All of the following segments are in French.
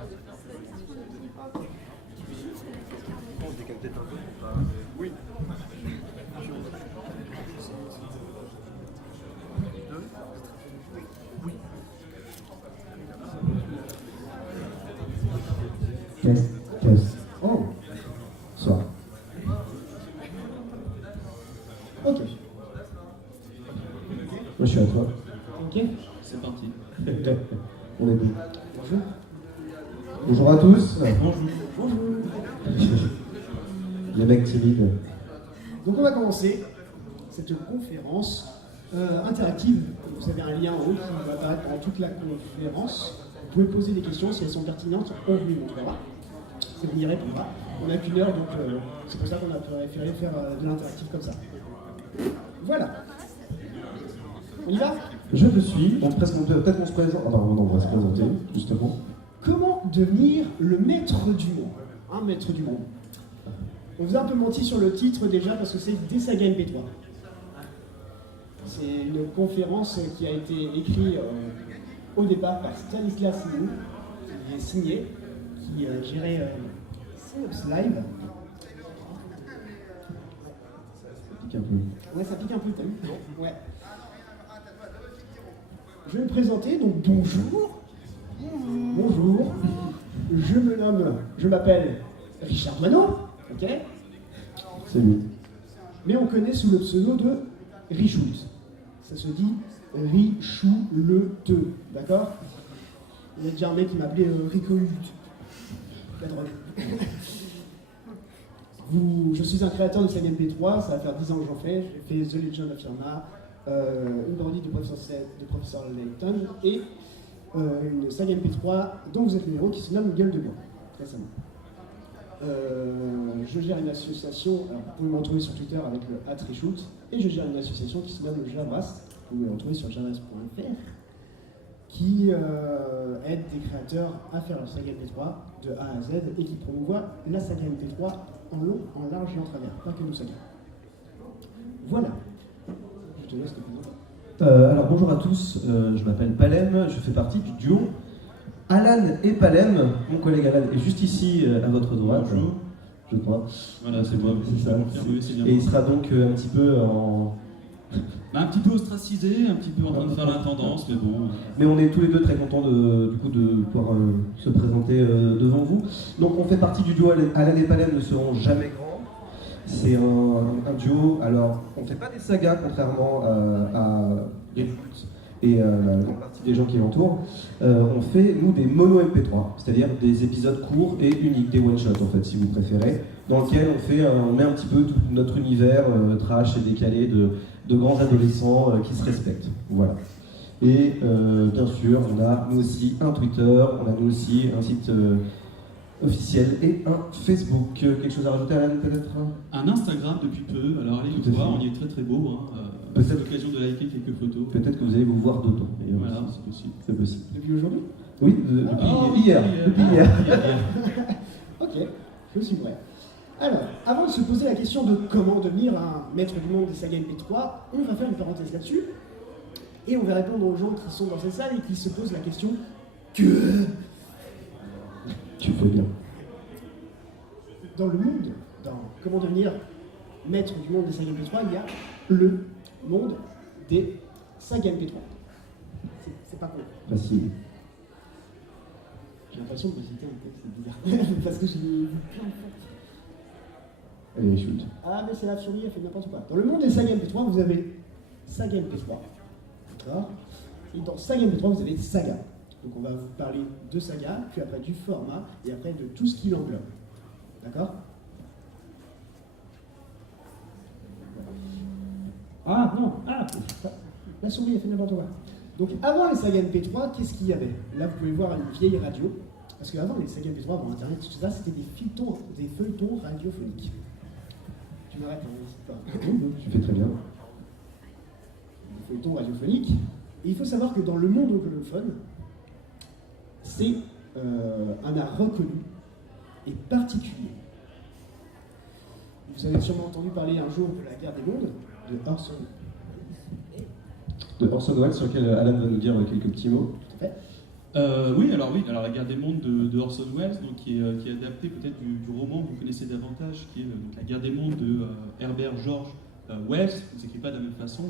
On se décale peut-être un peu. Oui. Oui. Test, test. Oh, soir. Ok. Moi je suis à toi. Ok. C'est parti. On est bon. Bonjour. Bonjour à tous. Bonjour. Bonjour. Les mecs timides. Donc on va commencer cette conférence interactive. Vous avez un lien en haut qui va apparaître pendant toute la conférence. Vous pouvez poser des questions si elles sont pertinentes. On vous les montrera. Si vous n'y répondez pas. On n'a qu'une heure, donc c'est pour ça qu'on a préféré faire de l'interactif comme ça. Voilà. On y va? Je te suis. Peut-être qu'on se présente. Ah non, on va se présenter, justement. Comment devenir le maître du monde? Un maître du monde. On vous a un peu menti sur le titre déjà parce que c'est des sagas MP3. C'est une conférence qui a été écrite au départ par Stanislas Lem, qui est signé, qui gérait Synops Live. Ça pique un peu. Ouais, ça pique un peu, t'as vu? Ouais. Je vais me présenter, donc bonjour. Bonjour. Je m'appelle Richard Manot, ok? C'est lui. Mais on connaît sous le pseudo de Richoult. Ça se dit Richouleteux, d'accord? Il y a déjà un mec qui m'appelait Ricohut. La drogue. Je suis un créateur de saga MP3, ça va faire 10 ans que j'en fais. J'ai fait The Legend of Irma, une parodie de Professeur Layton et une saga MP3 dont vous êtes le héros qui se nomme Gueule de Bois, récemment. Je gère une association, alors vous pouvez me retrouver sur Twitter avec le @Richoult, et je gère une association qui se nomme Javras, vous pouvez me retrouver sur javras.fr, qui aide des créateurs à faire leur saga MP3 de A à Z et qui promouvoit la saga MP3 en long, en large et en travers, pas que nos sagas. Voilà. Je te laisse te présenter. Alors bonjour à tous, je m'appelle Palem, je fais partie du duo Alan et Palem. Mon collègue Alan est juste ici à votre droite. Bonjour. Je crois. Voilà, c'est moi. C'est ça. Oui, c'est bien. Et il sera donc un petit peu en... Un petit peu ostracisé, un petit peu en train de faire l'intendance, mais bon. Mais on est tous les deux très contents de pouvoir se présenter devant vous. Donc on fait partie du duo Alan et Palem ne seront jamais grands. C'est un duo, alors on ne fait pas des sagas contrairement à Richoult et la grande partie des gens qui l'entourent. On fait, nous, des mono MP3, c'est-à-dire des épisodes courts et uniques, des one-shots en fait, si vous préférez, dans lesquels on met un petit peu tout notre univers trash et décalé de grands adolescents qui se respectent. Voilà. Et bien sûr, on a nous aussi un Twitter, on a nous aussi un site officiel et un Facebook. Quelque chose à rajouter, Alan, peut-être? Un Instagram depuis peu, alors allez Tout nous à voir, fait. on y est très très beau. Hein. Peut-être- C'est l'occasion de liker quelques photos. Peut-être que vous allez vous voir d'autant. d'ailleurs, Voilà, aussi. c'est possible. C'est possible. Depuis aujourd'hui? Oui, depuis hier. Depuis hier. Ok, je suis prêt. Alors, avant de se poser la question de comment devenir un maître du monde des sagas MP3, on va faire une parenthèse là-dessus. Et on va répondre aux gens qui sont dans cette salle et qui se posent la question que Tu fais bien. dans le monde, dans comment devenir maître du monde des sagas MP3, il y a le monde des sagas MP3. C'est pas con. Facile. J'ai l'impression que vous citez un texte, c'est bizarre. Parce que j'ai vu plein de fois. Allez, shoot. Ah, mais c'est la souris, elle fait n'importe quoi. Dans le monde des sagas MP3, vous avez saga MP3. D'accord? Et dans saga MP3, vous avez saga. Donc on va vous parler de saga, puis après du format, et après de tout ce qui l'englobe. D'accord? Ah non! Ah! La souris, elle fait n'importe quoi. Donc avant les sagas MP3, qu'est-ce qu'il y avait? Là, vous pouvez voir une vieille radio. Parce qu'avant les sagas MP3, avant Internet, tout ça, c'était des feuilletons radiophoniques. Tu m'arrêtes, hein, n'hésite pas. Tu fais très bien. Des feuilletons radiophoniques. Et il faut savoir que dans le monde anglophone, c'est un art reconnu et particulier. Vous avez sûrement entendu parler un jour de la guerre des mondes, de Orson. De Orson Welles, sur lequel Alan va nous dire quelques petits mots. Tout à fait. Oui, alors La Guerre des Mondes de Orson Welles, donc, qui est adapté peut-être du roman que vous connaissez davantage, qui est donc, La Guerre des Mondes de Herbert George Wells, qui ne s'écrit pas de la même façon,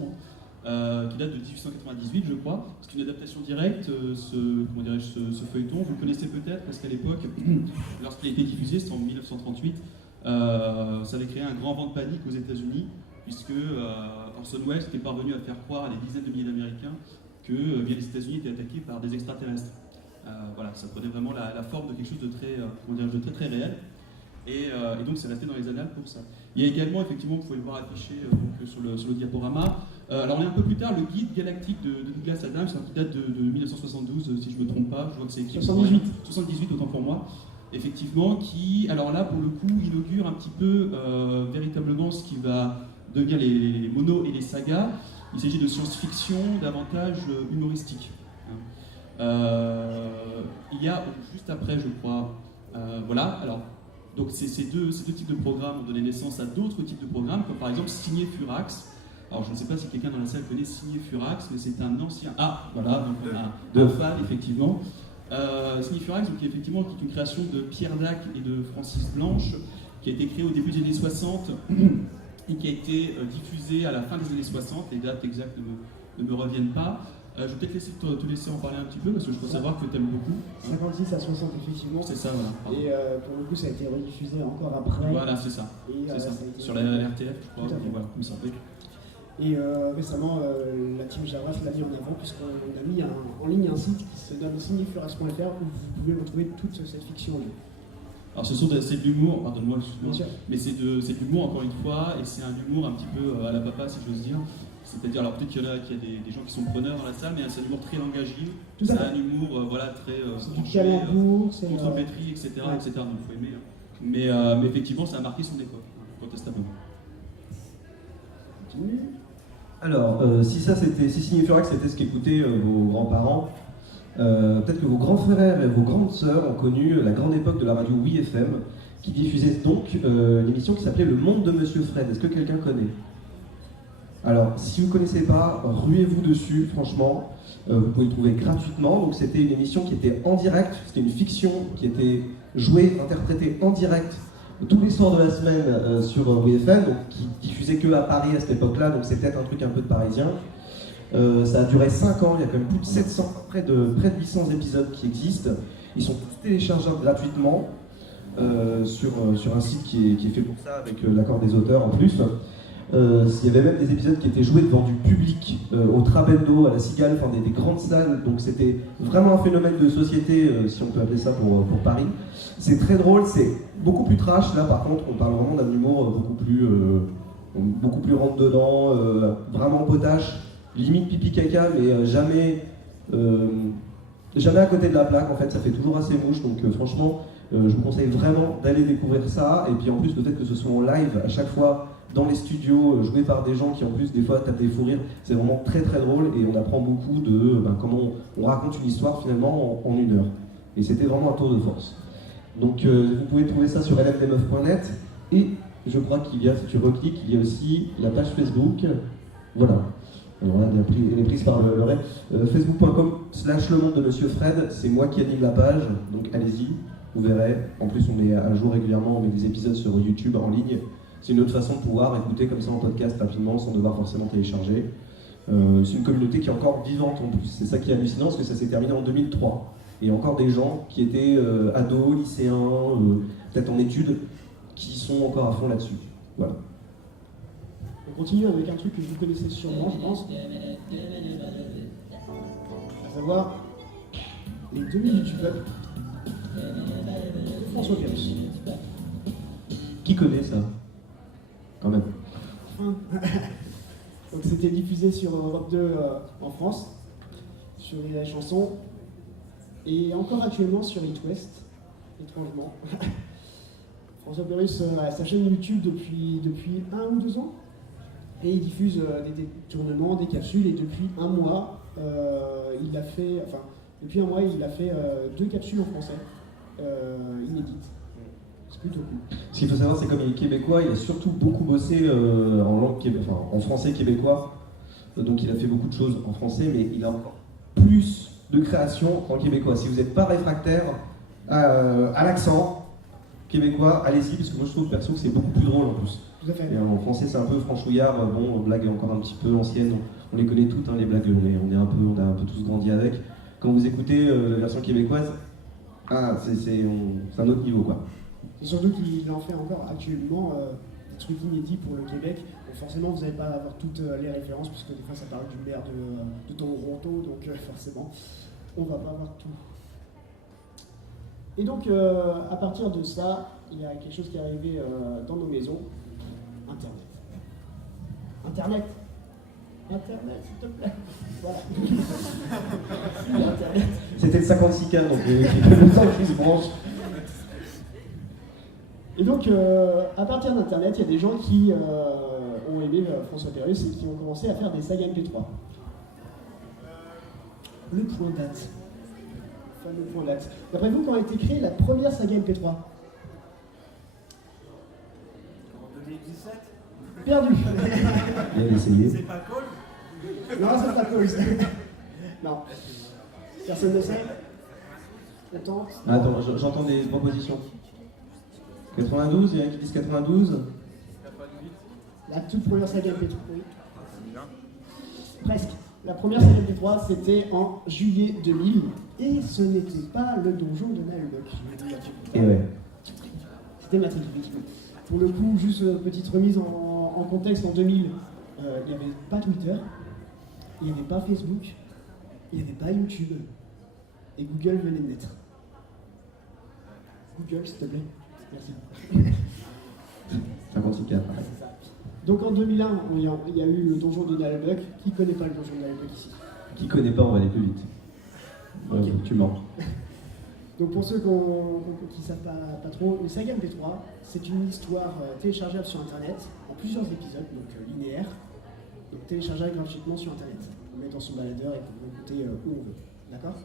qui date de 1898, je crois. C'est une adaptation directe, ce feuilleton. Vous le connaissez peut-être, parce qu'à l'époque, lorsqu'il a été diffusé, c'était en 1938, ça avait créé un grand vent de panique aux États-Unis, puisque Orson Welles était parvenu à faire croire à des dizaines de milliers d'Américains que les États-Unis étaient attaqués par des extraterrestres. Voilà, ça prenait vraiment la forme de quelque chose de très, très réel. Et donc c'est resté dans les annales pour ça. Il y a également, effectivement, vous pouvez le voir affiché sur le diaporama. Alors on est un peu plus tard, le guide galactique de Douglas Adams, qui date de 1972, si je ne me trompe pas. Je vois que c'est écrit 78, autant pour moi. Effectivement, qui, alors là, pour le coup, inaugure un petit peu véritablement ce qui va devenir les monos et les sagas. Il s'agit de science-fiction davantage humoristique. Il y a, juste après, je crois, voilà, alors, donc ces deux types de programmes ont donné naissance à d'autres types de programmes, comme par exemple Signé Furax. Alors, je ne sais pas si quelqu'un dans la salle connaît Signé Furax, mais c'est un ancien... Ah, voilà, donc on a deux fans, effectivement. Signé Furax, donc, qui est une création de Pierre Dac et de Francis Blanche, qui a été créée au début des années 60, et qui a été diffusée à la fin des années 60. Les dates exactes ne me reviennent pas. Je vais peut-être te laisser en parler un petit peu, parce que je peux savoir que tu aimes beaucoup. 56 à 60, effectivement. C'est ça, voilà. Pardon. Et pour le coup, ça a été rediffusé encore après. Voilà, c'est ça. Et, ça. Sur la RTF, je crois. Voilà, comme ça. Et récemment, la team Javras l'a mis en avant, puisqu'on a mis en ligne un site qui se nomme signefurax.fr, où vous pouvez retrouver toute cette fiction. Alors c'est de l'humour, pardonne-moi, mais c'est de l'humour encore une fois, et c'est un humour un petit peu à la papa, si j'ose dire. C'est-à-dire, alors peut-être qu'il y a des gens qui sont preneurs dans la salle, mais c'est un humour très langagier, c'est un humour très contrepétri, etc., donc il faut aimer. Mais effectivement, ça a marqué son époque, incontestablement. Alors, si Signé Furax c'était ce qu'écoutaient vos grands-parents, peut-être que vos grands frères et vos grandes sœurs ont connu la grande époque de la radio Oui FM, qui diffusait donc l'émission qui s'appelait Le Monde de Monsieur Fred. Est-ce que quelqu'un connaît ? Alors, si vous ne connaissez pas, ruez-vous dessus, franchement. Vous pouvez le trouver gratuitement. Donc, c'était une émission qui était en direct, c'était une fiction qui était jouée, interprétée en direct tous les soirs de la semaine sur WFM, donc qui diffusait que à Paris à cette époque-là, donc c'est peut-être un truc un peu de parisien. Ça a duré 5 ans, il y a quand même plus de 700, près de 800 épisodes qui existent. Ils sont tous téléchargeables gratuitement sur un site qui est fait pour ça, avec l'accord des auteurs en plus. Il y avait même des épisodes qui étaient joués devant du public, au Trabendo, à la Cigale, enfin des grandes salles, donc c'était vraiment un phénomène de société, si on peut appeler ça pour Paris. C'est très drôle, c'est beaucoup plus trash, là par contre on parle vraiment d'un humour beaucoup plus rentre-dedans, vraiment potache, limite pipi-caca, mais jamais à côté de la plaque en fait, ça fait toujours assez mouche, donc franchement je vous conseille vraiment d'aller découvrir ça, et puis en plus le fait que ce soit en live à chaque fois, dans les studios, joués par des gens qui en plus des fois tapent des fous rires, c'est vraiment très très drôle et on apprend beaucoup de comment on raconte une histoire finalement en 1 heure. Et c'était vraiment un tour de force. Donc vous pouvez trouver ça sur lfdmeuf.net, et je crois qu'il y a, si tu recliques, il y a aussi la page Facebook. Voilà. Alors là, elle est prise par le reste. Facebook.com/le monde de Monsieur Fred, c'est moi qui anime la page, donc allez-y, vous verrez. En plus on met à jour régulièrement, on met des épisodes sur YouTube en ligne. C'est une autre façon de pouvoir écouter comme ça en podcast rapidement sans devoir forcément télécharger. C'est une communauté qui est encore vivante en plus. C'est ça qui est hallucinant, parce que ça s'est terminé en 2003. Et il y a encore des gens qui étaient ados, lycéens, peut-être en études, qui sont encore à fond là-dessus. Voilà. On continue avec un truc que vous connaissez sûrement, je pense. À savoir les 2 minutes du peuple. François Pérus. Qui connaît ça ? Quand même. Donc c'était diffusé sur Europe 2 en France, sur les chansons, et encore actuellement sur It West, étrangement. François Pérus a sa chaîne YouTube depuis 1 ou 2 ans, et il diffuse des tournements, des capsules, et depuis un mois, il a fait 2 capsules en français, inédites. C'est plutôt cool. Ce qu'il faut savoir, c'est comme il est québécois, il a surtout beaucoup bossé en français québécois. Donc il a fait beaucoup de choses en français, mais il a encore plus de création en québécois. Si vous n'êtes pas réfractaire à l'accent québécois, allez-y, parce que moi je trouve perso que c'est beaucoup plus drôle en plus. Tout à fait. Et en français c'est un peu franchouillard, bon, blagues encore un petit peu anciennes, on les connaît toutes, hein, les blagues, on a un peu tous grandi avec. Quand vous écoutez la version québécoise, c'est un autre niveau quoi. C'est surtout qu'il en fait encore actuellement des trucs inédits pour le Québec. Donc forcément, vous n'allez pas avoir toutes les références, puisque des fois ça parle du maire de Toronto, donc forcément, on va pas avoir tout. Et donc, à partir de ça, il y a quelque chose qui est arrivé dans nos maisons, Internet. Internet, s'il te plaît. Voilà. Internet. C'était le 56K, donc le temps qui se branche. Et donc, à partir d'Internet, il y a des gens qui ont aimé François Pérusse et qui ont commencé à faire des sagas MP3. Le point date. Enfin, le point date. D'après vous, quand a été créée la première saga MP3 ? En 2017. Perdu. Il a essayé. C'est pas cool. Non, c'est pas cause. Non. Personne ne sait ? On tente ? Attends, j'entends des propositions. 92, il y en a qui disent 92. La toute première saga MP3, oui. Presque. La première saga MP3, c'était en juillet 2000. Et ce n'était pas le donjon de Naheulbeuk. Et ouais. C'était Matrix, effectivement. Pour le coup, juste petite remise en contexte, en 2000, il n'y avait pas Twitter, il n'y avait pas Facebook, il n'y avait pas YouTube, et Google venait de naître. Google, s'il te plaît. Merci. 56K. Ah, c'est ça. Donc en 2001, il y a eu le donjon de Naheulbeuk. Qui ne connaît pas le donjon de Naheulbeuk ici ? Qui connaît pas, on va aller plus vite. Ok. Tu mens. Donc pour ceux qui ne savent pas trop, les sagas MP3, c'est une histoire téléchargeable sur Internet, en plusieurs épisodes, donc linéaires, donc téléchargeable gratuitement sur Internet. On met dans son baladeur et on peut écouter où on veut. D'accord ?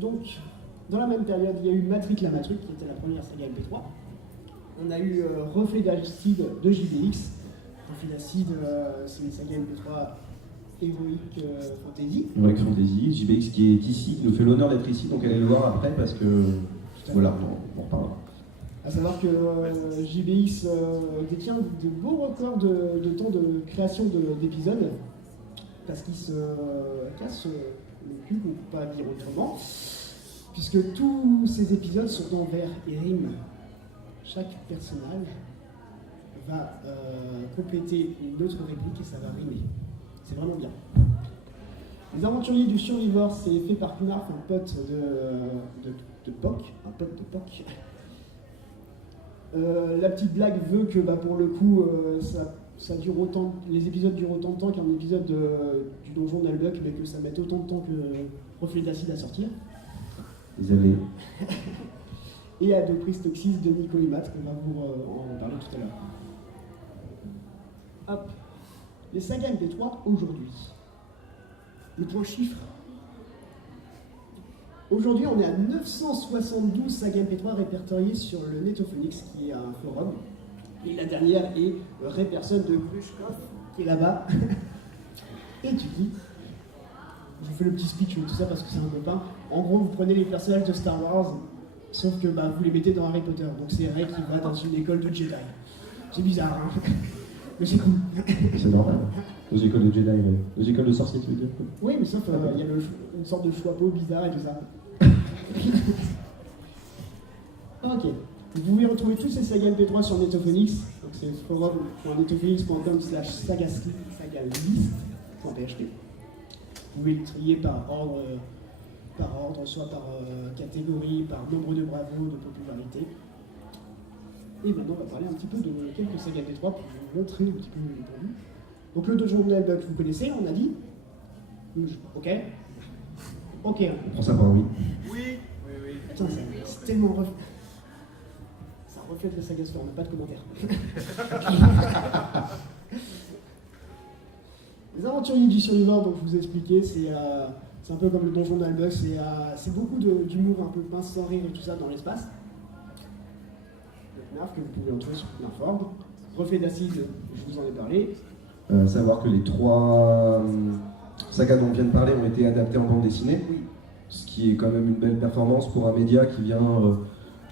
Donc, dans la même période, il y a eu Matrix la Matruc, qui était la première saga MP3. On a eu Reflet d'Acide de JBX. Reflet d'Acide, c'est une saga MP3 héroïque fantasy. Avec Fantasy, JBX qui est ici, qui nous fait l'honneur d'être ici, donc allez le voir après parce que. Voilà, on reparlera. À savoir que JBX détient de beaux records de temps de création d'épisodes, parce qu'il se casse le cul, on ne peut pas dire autrement, puisque tous ces épisodes sont en vers et rimes. Chaque personnage va compléter une autre réplique et ça va rimer. C'est vraiment bien. Les Aventuriers du Survivor, c'est fait par Knarf, un pote de POC, la petite blague veut que pour le coup, ça dure autant, les épisodes durent autant de temps qu'un épisode du donjon de Naheulbeuk, mais que ça mette autant de temps que Reflet d'Acide à sortir. Désolé. Et à Deux prises Toxis de Nico Imat, qu'on va vous en parler tout à l'heure. Hop. Les sagas MP3 aujourd'hui. Le point chiffre. Aujourd'hui, on est à 972 sagas MP3 répertoriées sur le Netophonix, qui est un forum. Et la dernière est Rayperson de Grushkov, qui est là-bas. Et tu dis, je vous fais le petit speech tout ça parce que c'est un copain. En gros, vous prenez les personnages de Star Wars, sauf que vous les mettez dans Harry Potter. Donc c'est Ray qui va dans une école de Jedi. C'est bizarre, hein, mais c'est cool. C'est normal. Aux écoles de Jedi, aux écoles de sorciers, tu veux dire? Oui, mais sauf il y a une sorte de choix bizarre et tout ça. Ok. Vous pouvez retrouver tous ces sagas MP3 sur Netophonix. Donc c'est forum.netophonix.com/sagalist.php. Vous pouvez le trier par ordre, soit par catégorie, par nombre de bravo, de popularité. Et maintenant, on va parler un petit peu de quelques sagas MP3 pour vous montrer un petit peu le produit. Donc le donjon de Naheulbeuk, vous connaissez, on a dit. Ok. Ok. On prend ça pour un oui. Oui. Attends, c'est tellement ça reflète la saga Sphère, on n'a pas de commentaires. Les Aventuriers du Survivor, donc je vous ai expliqué, c'est un peu comme le donjon de Naheulbeuk, c'est beaucoup d'humour un peu pince sans rire et tout ça dans l'espace. Le Knarf que vous pouvez retrouver sur Knarford. Reflet d'Acide, je vous en ai parlé. Savoir que les trois sagas dont on vient de parler ont été adaptés en bande dessinée, Oui. ce qui est quand même une belle performance pour un média qui vient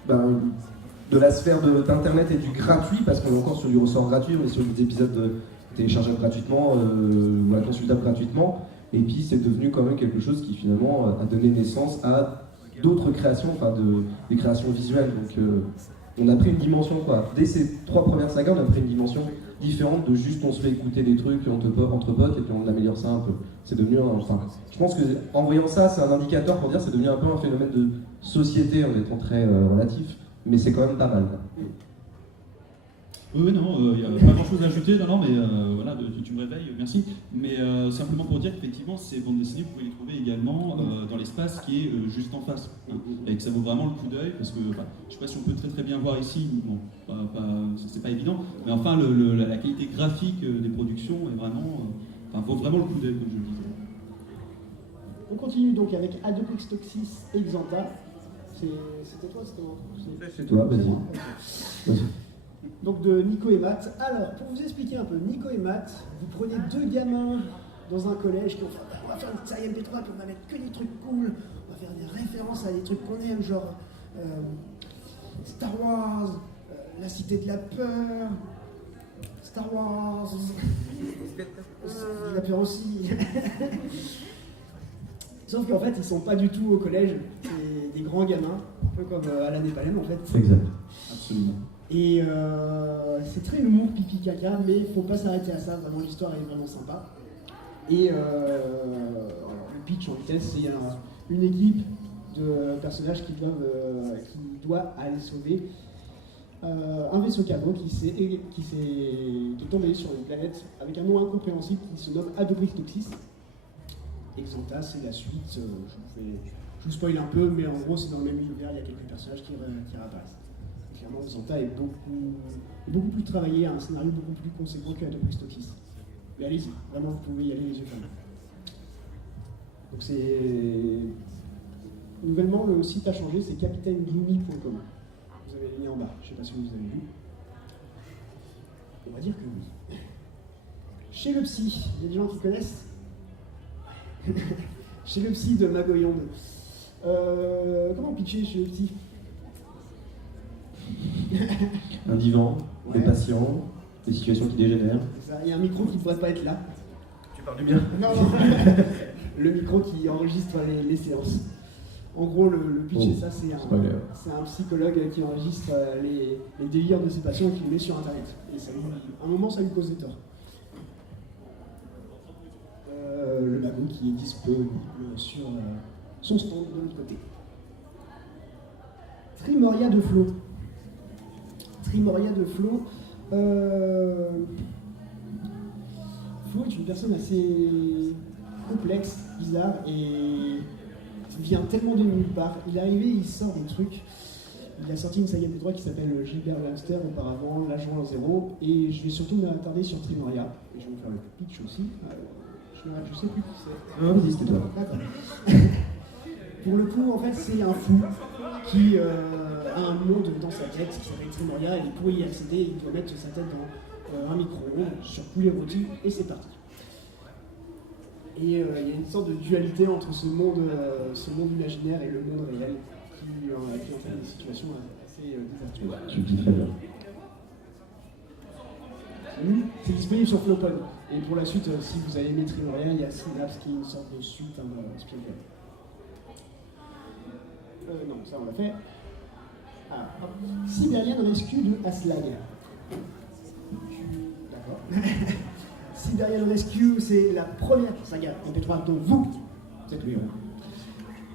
de la sphère d'Internet et du gratuit, parce qu'on est encore sur du ressort gratuit, on est sur des épisodes téléchargeables gratuitement, ou consultables gratuitement, et puis c'est devenu quand même quelque chose qui finalement a donné naissance à d'autres créations, des créations visuelles. Donc on a pris une dimension, quoi. Dès ces 3 premières sagas, on a pris une dimension différente de juste on se fait écouter des trucs entre potes et puis on améliore ça un peu. C'est devenu je pense qu'en voyant ça, c'est un indicateur pour dire c'est devenu un peu un phénomène de société en étant très relatif, mais c'est quand même pas mal. Oui, non, il n'y a pas grand chose à ajouter, non, mais voilà, tu me réveilles, merci. Mais simplement pour dire qu'effectivement, ces bandes dessinées, vous pouvez les trouver également dans l'espace qui est juste en face. Hein, et que ça vaut vraiment le coup d'œil, parce que je ne sais pas si on peut très bien voir ici, bon, c'est pas évident, mais enfin, la qualité graphique des productions est vraiment, vaut vraiment le coup d'œil, comme je le disais. On continue donc avec Adoprix Toxis et Xanta. C'était toi, c'était moi? C'est toi, vas-y. moi. Vas-y. Donc de Nico et Matt. Alors, pour vous expliquer un peu, Nico et Matt, vous prenez 2 gamins dans un collège qui ont fait on va faire une série MP3 puis on va mettre que des trucs cool, on va faire des références à des trucs qu'on aime, genre Star Wars, La Cité de la Peur, Star Wars, de la peur aussi. Sauf qu'en fait, ils sont pas du tout au collège, c'est des grands gamins, un peu comme Alan et Palem en fait. Exact. Absolument. Et c'est très l'humour pipi caca, mais il faut pas s'arrêter à ça, vraiment l'histoire est vraiment sympa. Et alors, le pitch en vitesse, c'est une équipe de personnages qui doit aller sauver un vaisseau canot qui est tombé sur une planète avec un nom incompréhensible qui se nomme Adoprix Toxis. Xanta, c'est la suite, je vous spoil un peu, mais en gros c'est dans le même univers, il y a quelques personnages qui réapparaissent. Clairement, Xanta est beaucoup plus travaillé, a un scénario beaucoup plus conséquent que Adoprix Toxis. Mais allez-y, vraiment vous pouvez y aller les yeux fermés. Donc c'est... Nouvellement, le site a changé, c'est capitainegloomy.com. Vous avez le lien en bas, je ne sais pas si vous avez vu. On va dire que oui. Chez le psy, il y a des gens qui connaissent. Chez le psy de Magoyonde. Comment pitcher chez le psy? Un divan, Ouais. des patients, des situations qui dégénèrent. C'est ça, il y a un micro qui ne pourrait pas être là. Tu parles du bien. Non. Le micro qui enregistre les séances. En gros, le pitch, c'est ça, c'est un psychologue qui enregistre les délires de ses patients et qui les met sur Internet. Et ça à un moment, ça lui cause des torts. Le magot qui est disponible sur son stand de l'autre côté. Trimoria de Flo. Trimoria de Flo. Flo est une personne assez complexe, bizarre et vient tellement de nulle part. Il est arrivé, il sort des trucs. Il a sorti une saga de droit qui s'appelle Gilbert Gangster auparavant, L'Agent Zéro, et je vais surtout m'attarder sur Trimoria. Et je vais vous faire le pitch aussi. Je sais plus qui c'est. Ah, vas-y, c'était toi. D'accord. Pour le coup, en fait, c'est un fou qui a un monde dans sa tête qui s'appelle Trimoria, et pour y accéder, il doit mettre sa tête dans un micro-ondes sur poulet rôti, et c'est parti. Et il y a une sorte de dualité entre ce monde imaginaire et le monde réel qui en fait des situations assez désastreuse. Tu le dis très bien. C'est disponible sur Flopod. Et pour la suite, si vous avez aimé Trimoria, il y a Synapse qui est une sorte de suite spirituelle. Non, ça on l'a fait. Ah, hop. Siberian Rescue de Aslag. D'accord. Siberian Rescue, c'est la première saga MP3 dont vous êtes le héros.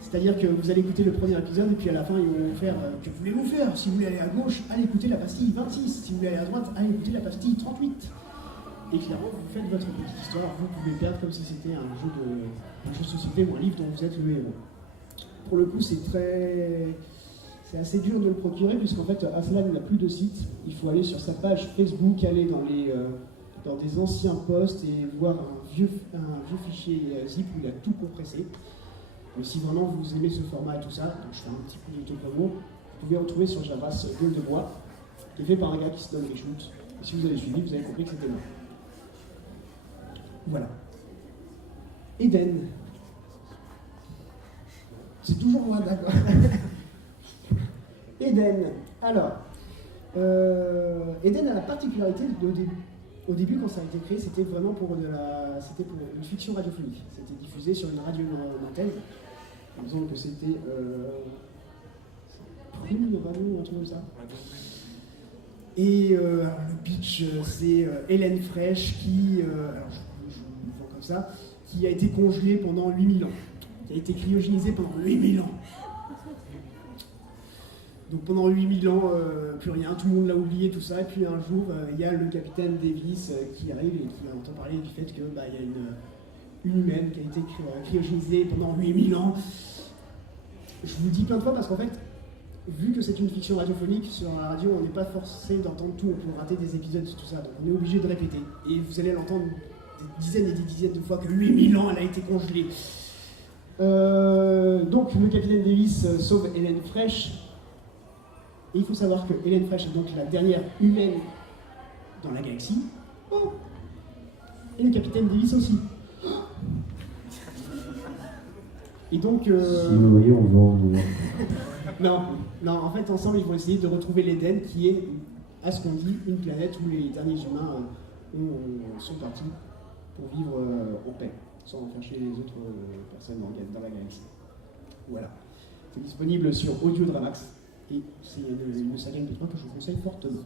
C'est-à-dire que vous allez écouter le premier épisode et puis à la fin ils vont vous faire que voulez-vous faire? Si vous voulez aller à gauche, allez écouter la pastille 26. Si vous voulez aller à droite, allez écouter la pastille 38. Et clairement, vous faites votre petite histoire, vous pouvez perdre comme si c'était un jeu de société ou un livre dont vous êtes le héros. Pour le coup, c'est assez dur de le procurer puisqu'en fait, Aslan n'a plus de site. Il faut aller sur sa page Facebook, aller dans des anciens posts et voir un vieux fichier zip où il a tout compressé. Mais si vraiment vous aimez ce format et tout ça, donc je fais un petit coup d'autopromo, vous pouvez retrouver sur Javas Gueule de Bois, qui est fait par un gars qui se nomme Reshoot. Et si vous avez suivi, vous avez compris que c'était moi. Voilà. Eden. C'est toujours moi, d'accord. Eden. Alors, Eden a la particularité au début, quand ça a été créé, c'était vraiment pour une fiction radiophonique. C'était diffusé sur une radio nantaise. Il me semble que c'était Prune Radio, un truc comme ça. Et alors, le pitch, c'est Hélène Fraîche qui, alors je vous le vends comme ça, qui a été congelée pendant 8000 ans, qui a été cryogénisée pendant 8000 ans. Donc pendant 8000 ans, plus rien, tout le monde l'a oublié, tout ça, et puis un jour, il y a le capitaine Davis qui arrive et qui entend parler du fait que y a une humaine qui a été cryogénisée pendant 8000 ans. Je vous le dis plein de fois parce qu'en fait, vu que c'est une fiction radiophonique, sur la radio, on n'est pas forcé d'entendre tout, on peut rater des épisodes et tout ça, donc on est obligé de répéter. Et vous allez l'entendre des dizaines et des dizaines de fois que 8000 ans, elle a été congelée. Donc le capitaine Davis sauve Hélène Fraîche. Et il faut savoir que Hélène Fraîche est donc la dernière humaine dans la galaxie. Oh. Et le capitaine Davis aussi. Oh. Et donc... Si vous voyez, on va Non, en fait, ensemble, ils vont essayer de retrouver l'Éden, qui est, à ce qu'on dit, une planète où les derniers humains sont partis pour vivre en paix, sans faire chier les autres personnes dans la galaxie. Voilà. C'est disponible sur Audiodramax, et c'est une saga MP3 que je vous conseille fortement.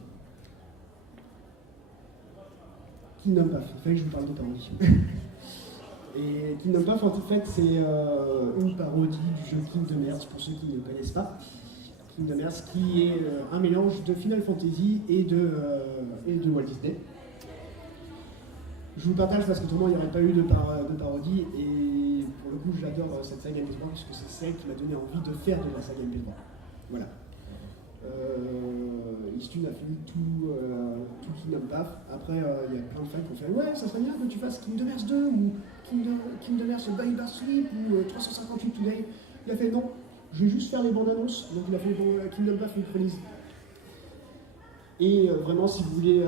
Kingdom Path, il fallait que je vous parle de parodie. Et Kingdom Path, en fait, c'est une parodie du jeu Kingdom Hearts, pour ceux qui ne le connaissent pas. Kingdom Hearts, qui est un mélange de Final Fantasy et de Walt Disney. Je vous le partage parce que autrement il n'y aurait pas eu de parodie, et pour le coup j'adore cette saga MP3 puisque c'est celle qui m'a donné envie de faire de la saga MP3. Voilà. Istune a fait tout Kingdom Path. Après il y a plein de fans qui ont fait ouais, ça serait bien que tu fasses Kingdom Hearts 2 ou Kingdom Hearts By Bar Sleep ou 358 Today. Il a fait non, je vais juste faire les bandes annonces. Donc il a fait Kingdom Path Ultra Release. Et vraiment, si vous voulez,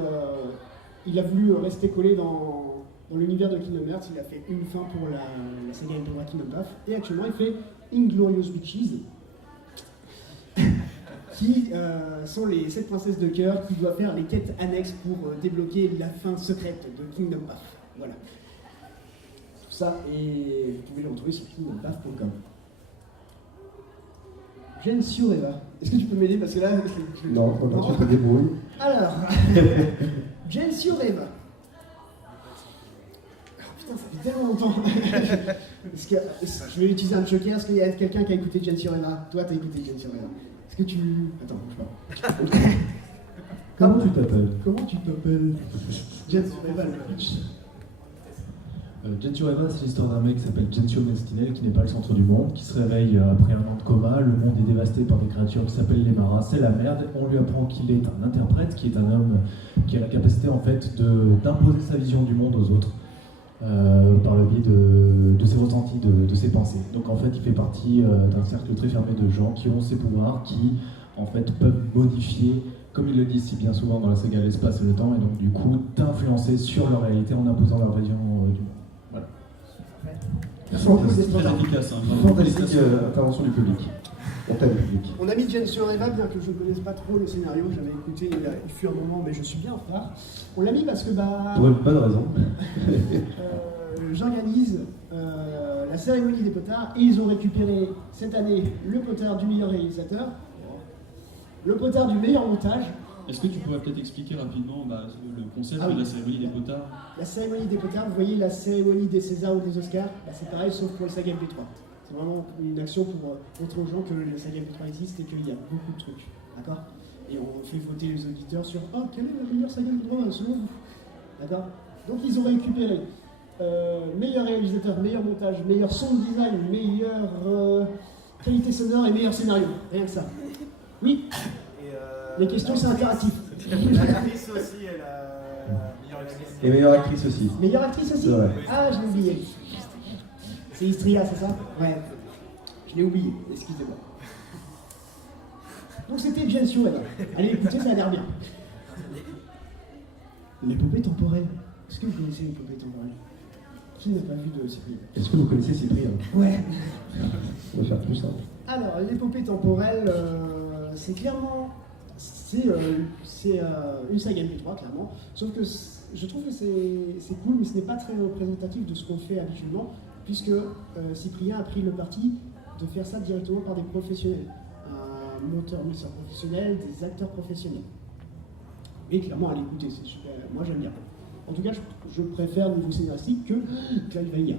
il a voulu rester collé dans l'univers de Kingdom Hearts. Il a fait une fin pour la saga MP3 Kingdom Path. Et actuellement, il fait Inglorious Witches, qui sont les 7 princesses de cœur qui doivent faire les quêtes annexes pour débloquer la fin secrète de Kingdom Path. Voilà. Tout ça, et vous pouvez le retrouver sur kingdompath.com. Jeanne Sioreva, est-ce que tu peux m'aider parce que là... Non, tu te débrouilles. Alors, Jeanne Sioreva. Oh, putain, ça fait tellement longtemps. Je vais utiliser un joker. Est-ce qu'il y a quelqu'un qui a écouté Jeanne Sioreva? Toi, t'as écouté Jeanne Sioreva. Est-ce que tu... Attends, je sais pas. Comment tu t'appelles? Comment tu t'appelles? Jeanne Sioreva, le pitch. Gensio Eva, c'est l'histoire d'un mec qui s'appelle Gensio Mestinel, qui n'est pas le centre du monde, qui se réveille après un an de coma. Le monde est dévasté par des créatures qui s'appellent les Maras, c'est la merde. On lui apprend qu'il est un interprète, qui est un homme qui a la capacité en fait d'imposer sa vision du monde aux autres par le biais de ses ressentis, de ses pensées. Donc en fait, il fait partie d'un cercle très fermé de gens qui ont ces pouvoirs, qui en fait peuvent modifier, comme ils le disent si bien souvent dans la saga l'espace et le temps, et donc du coup d'influencer sur leur réalité en imposant leur vision du monde. Voilà. Merci beaucoup, c'est très efficace. Fantastique intervention du public. On t'aime, public. On a mis Jeanne Sioreva, bien que je ne connaisse pas trop le scénario, j'avais écouté il fut un moment, mais je suis bien en retard. On l'a mis parce que Pour une bonne raison. J'organise la cérémonie des potards et ils ont récupéré cette année le potard du meilleur réalisateur, le potard du meilleur montage. Est-ce que tu pourrais peut-être expliquer rapidement le concept de la cérémonie des potards? La cérémonie des potards, vous voyez la cérémonie des Césars ou des Oscars, c'est pareil sauf pour le saga MP3. C'est vraiment une action pour montrer aux gens que le saga MP3 existe et qu'il y a beaucoup de trucs. D'accord? Et on fait voter les auditeurs sur « Oh, quelle est la meilleure saga MP3 selon vous ?» D'accord? Donc ils ont récupéré meilleur réalisateur, meilleur montage, meilleur sound design, meilleure qualité sonore et meilleur scénario. Rien que ça. Oui? Les questions, c'est interactif. L'actrice aussi, elle a meilleure actrice. Et meilleure actrice aussi. Meilleure actrice aussi? Ah, je l'ai oublié. C'est Istria, c'est ça? Ouais. Je l'ai oublié, excusez-moi. Donc c'était Jeanne Sioreva. Allez, écoutez, ça a l'air bien. L'épopée temporelle. Est-ce que vous connaissez l'épopée temporelle? Qui n'a pas vu de Cyprien? Est-ce que vous connaissez Cyprien? Ouais. On va faire plus simple. Alors, l'épopée temporelle, c'est clairement. C'est une saga MP3, clairement. Sauf que je trouve que c'est cool, mais ce n'est pas très représentatif de ce qu'on fait habituellement, puisque Cyprien a pris le parti de faire ça directement par des professionnels. Un mixeur professionnel, des acteurs professionnels. Et clairement, à l'écouter, c'est super. Moi, j'aime bien. En tout cas, je préfère niveau scénaristique que Clive Vanilla.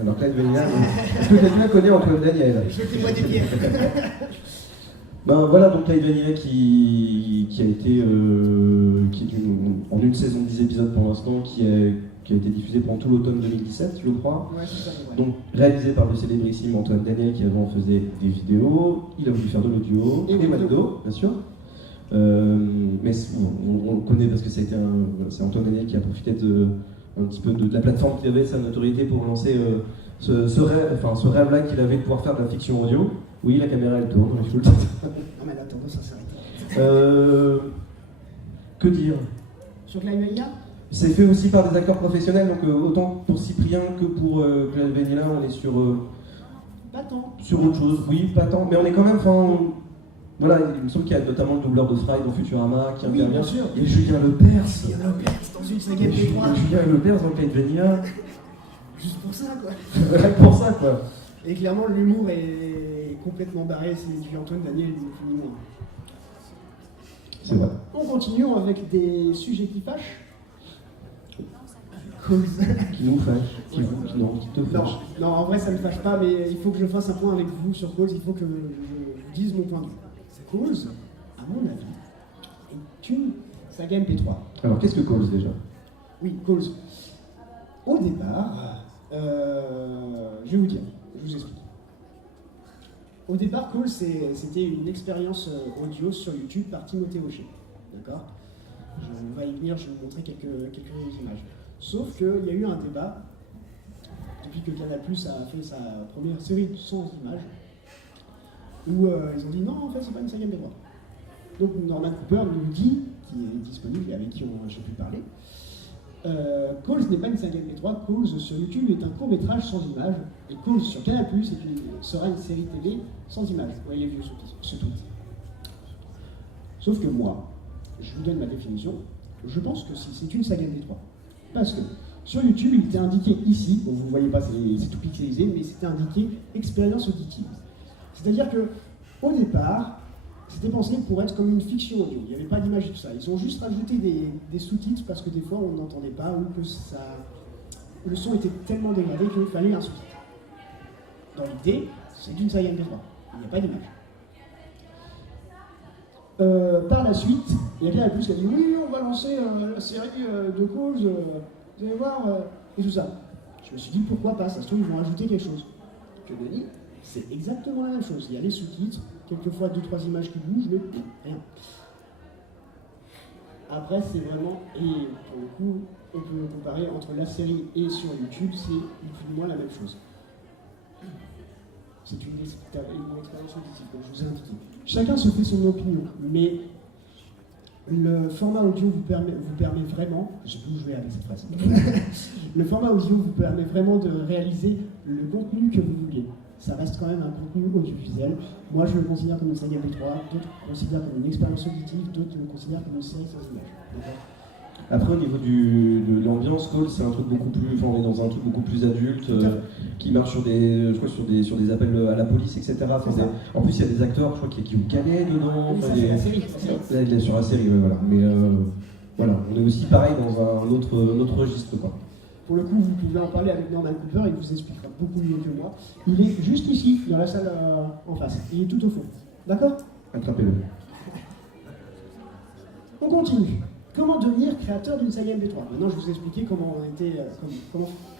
Alors Clive Vanilla, est-ce que quelqu'un connaît Antoine Daniel? Jetez-moi des pierres. Ben voilà, donc Clive Vanilla qui a été en une saison de 10 épisodes pour l'instant, qui a été diffusé pendant tout l'automne 2017, je crois. Ouais, c'est ça, ouais. Donc réalisé par le célébrissime Antoine Daniel qui avant faisait des vidéos, il a voulu faire de l'audio, Et des de webdo, bien sûr. Mais on le connaît parce que c'est Antoine Daniel qui a profité un petit peu de la plateforme qu'il avait, sa notoriété pour lancer ce rêve-là qu'il avait de pouvoir faire de la fiction audio. Oui, la caméra elle tourne, il faut le dire. Non, mais la tendance à s'arrêter. Que dire? Sur Clive Vanilla, C'est fait aussi par des acteurs professionnels, donc autant pour Cyprien que pour Clive Vanilla, on est sur pas tant. autre chose. Oui, pas tant, mais on est quand même. Voilà, il me semble qu'il y a notamment le doubleur de Fry dans Futurama qui Oui, intervient. bien sûr. Il y a Julien Lepers. Il y en a un dans une saga Il y a MP3. Julien Lepers dans Clive Vanilla. Juste pour ça, quoi. Rien que pour ça, quoi. Et clairement, l'humour est complètement barré. C'est du Antoine Daniel, ni moins. C'est vrai. On continue avec des sujets qui fâchent. Cause. Qui nous fâche, qui te Non, fâche. non, en vrai, ça ne me fâche pas, mais il faut que je fasse un point avec vous sur Cause. Il faut que je dise mon point de vue. Cause, à mon avis, est une saga MP3. Alors, qu'est-ce que Cause déjà? Oui, Cause. Au départ, je vais vous dire, je vous explique. Au départ, Cause, c'était une expérience audio sur YouTube par Timothée Hochet. D'accord? On va y venir, je vais vous montrer quelques images. Sauf qu'il y a eu un débat, depuis que Canal+ a fait sa première série de 100 images, où ils ont dit non, en fait, c'est pas une saga MP3. Donc Norman Cooper nous dit, qui est disponible et avec qui j'ai pu parler, Calls n'est pas une saga MP3, Calls sur YouTube est un court-métrage sans images, et Calls sur Canal+ sera une série télé sans images. Ouais, les vieux ce tweet. Sauf que moi, je vous donne ma définition, je pense que c'est une saga MP3. Parce que sur YouTube, il était indiqué ici, bon vous ne voyez pas, c'est tout pixelisé, mais c'était indiqué expérience auditive. C'est-à-dire que au départ, c'était pensé pour être comme une fiction audio. Il n'y avait pas d'image et tout ça. Ils ont juste rajouté des sous-titres parce que des fois on n'entendait pas ou que le son était tellement dégradé qu'il fallait un sous-titre. Dans l'idée, c'est une saga MP3. Il n'y a pas d'image. Par la suite, il y a Canal+ qui a dit oui, on va lancer la série de Calls, vous allez voir, et tout ça. Je me suis dit pourquoi pas, ça se trouve ils vont ajouter quelque chose. Que Denis, c'est exactement la même chose. Il y a les sous-titres, quelquefois 2-3 images qui bougent, mais rien. Après, c'est vraiment, et pour le coup, on peut comparer entre la série et sur YouTube, c'est plus ou moins la même chose. C'est une expérience auditive, comme je vous ai indiqué. Chacun se fait son opinion, mais le format audio vous permet vraiment, je sais plus où je vais avec cette phrase, le format audio vous permet vraiment de réaliser le contenu que vous voulez. Ça reste quand même un contenu audiovisuel. Moi, je le considère comme une saga MP3, d'autres le considèrent comme une expérience auditive, d'autres le considèrent comme une série sans image. Après, au niveau de l'ambiance, Call, c'est un truc beaucoup plus. Enfin, on est dans un truc beaucoup plus adulte, qui marche sur des appels à la police, etc. Enfin, en plus, il y a des acteurs, je crois, qui ont calé dedans. Oui, ça, Enfin, c'est la série. Là, il est sur la série, ouais, voilà. Mais voilà, on est aussi pareil dans un autre registre, quoi. Pour le coup, vous pouvez en parler avec Norman Cooper, il vous expliquera beaucoup mieux que moi. Il est juste ici, dans la salle en face. Il est tout au fond. D'accord? Attrapez-le. On continue. Comment devenir créateur d'une saga MP3? Maintenant, je vous ai expliqué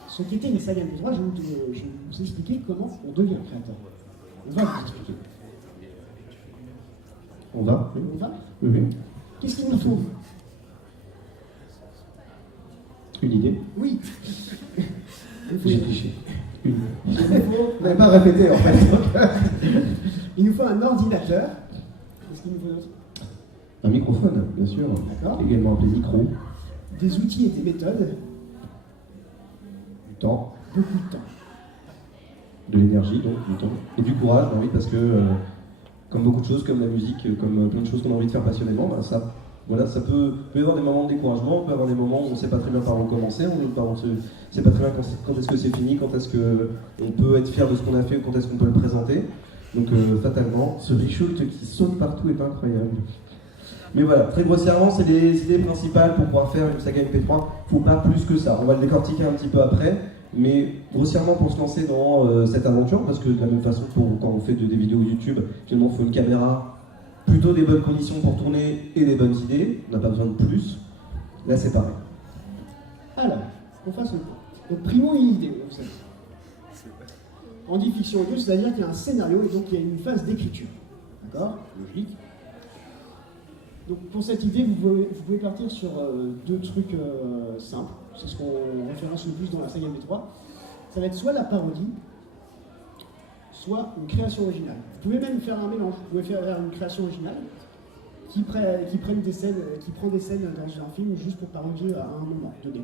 ce qu'était une saga MP3. Je vais vous expliquer comment on devient créateur. On va vous expliquer. On va? On va? Oui, oui. Qu'est-ce qu'il nous faut? Une idée? Oui. J'ai triché. Une. Vous n'avez pas répété en fait. Il nous faut un ordinateur. Qu'est-ce qu'il nous faut d'autre? Un microphone, bien sûr. D'accord. Également appelé micro. Des outils et des méthodes. Du temps. beaucoup de temps. De l'énergie, donc du temps. Et du courage, oui, parce que comme beaucoup de choses, comme la musique, comme plein de choses qu'on a envie de faire passionnément, bah, ça peut y avoir des moments de découragement, on peut avoir des moments où on ne sait pas très bien par où commencer, on ne sait pas très bien quand est-ce que c'est fini, quand est-ce qu'on peut être fier de ce qu'on a fait, quand est-ce qu'on peut le présenter. Donc fatalement, ce Richult qui saute partout est incroyable. Mais voilà, très grossièrement, c'est les idées principales pour pouvoir faire une saga MP3. Il ne faut pas plus que ça. On va le décortiquer un petit peu après. Mais grossièrement, pour se lancer dans cette aventure, parce que de la même façon, quand on fait des vidéos YouTube, finalement, il faut une caméra, plutôt des bonnes conditions pour tourner et des bonnes idées. On n'a pas besoin de plus. Là, c'est pareil. Alors, on fasse le point. Donc, primo une idée, vous savez. On dit fiction audio, c'est-à-dire qu'il y a un scénario et donc il y a une phase d'écriture. D'accord? Logique. Donc pour cette idée, vous pouvez partir sur deux trucs simples. C'est ce qu'on référence le plus dans la saga MP3. Ça va être soit la parodie, soit une création originale. Vous pouvez même faire un mélange. Vous pouvez faire une création originale qui prend des scènes dans un film juste pour parodier à un moment donné.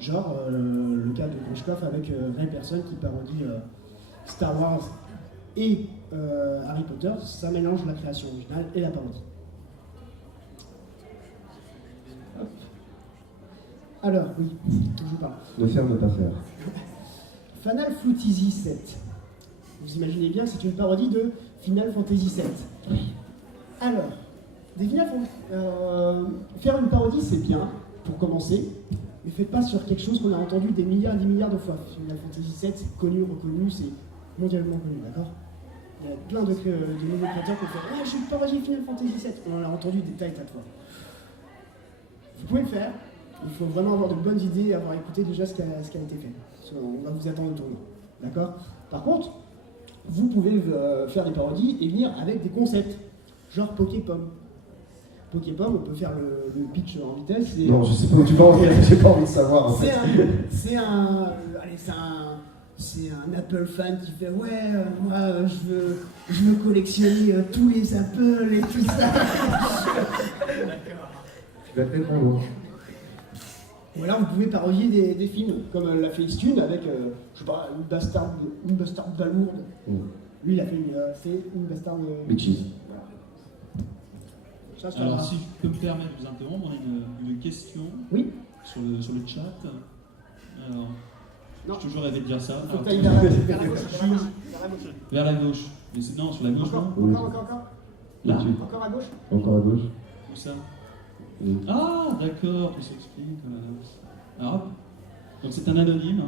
Genre le cas de Grushkov avec Ray Person qui parodie Star Wars et Harry Potter, ça mélange la création originale et la parodie. Hop. Alors, oui, je parle. Ne faire, ne pas faire. Final Fantasy VII. Vous imaginez bien, c'est une parodie de Final Fantasy VII. Alors, faire une parodie, c'est bien, pour commencer, mais faites pas sur quelque chose qu'on a entendu des milliards et des milliards de fois. Final Fantasy VII, c'est connu, reconnu, c'est mondialement connu, d'accord? Il y a plein de nouveaux créateurs qui ont fait « Ah, j'ai une parodie Final Fantasy VII !» On en a entendu des tas et tas de fois. Vous pouvez le faire, il faut vraiment avoir de bonnes idées et avoir écouté déjà ce qui a été fait. On va vous attendre au tournoi, d'accord? Par contre, vous pouvez faire des parodies et venir avec des concepts, genre Poképom. Poképom, on peut faire le pitch en vitesse. Et non, je sais pas où tu vas en venir, j'ai pas envie de savoir. En fait. C'est un Apple fan qui fait ouais, moi je veux collectionner tous les Apple et tout ça. D'accord. Tu vas très loin. Ou alors vous pouvez parodier des films comme l'a fait Xtune avec je sais pas une bastard balourde. Lui il a fait une bastard. Bitches. Alors, si je peux me permettre de vous interrompre, on a une question sur le chat. Alors, j'ai toujours rêvé de dire ça. Faut que t'ailles vers la gauche. Vers la gauche. Mais non, sur la gauche. Encore. Là. Encore à gauche. Encore à gauche. Où ça? Ah, d'accord, tout s'explique. Alors, donc c'est un anonyme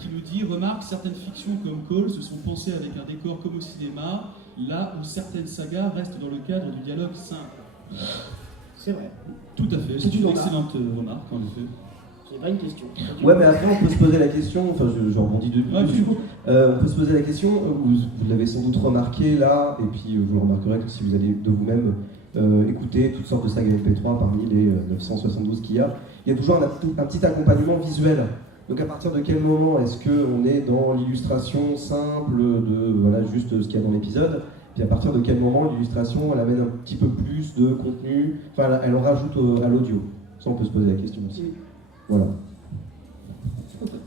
qui nous dit: remarque, certaines fictions comme Call se sont pensées avec un décor comme au cinéma, là où certaines sagas restent dans le cadre du dialogue simple. C'est vrai. Tout à fait, c'est une excellente remarque en effet. C'est pas une question. Ouais, mais après on peut se poser la question, enfin je rebondis dessus. On peut se poser la question, vous l'avez sans doute remarqué là, et puis vous le remarquerez que si vous allez de vous-même écouter toutes sortes de sagas MP3 parmi les 972 qu'il y a toujours un petit accompagnement visuel. Donc à partir de quel moment est-ce qu'on est dans l'illustration simple de voilà, juste ce qu'il y a dans l'épisode, puis à partir de quel moment l'illustration elle amène un petit peu plus de contenu, enfin elle en rajoute à l'audio. Ça on peut se poser la question aussi. Voilà.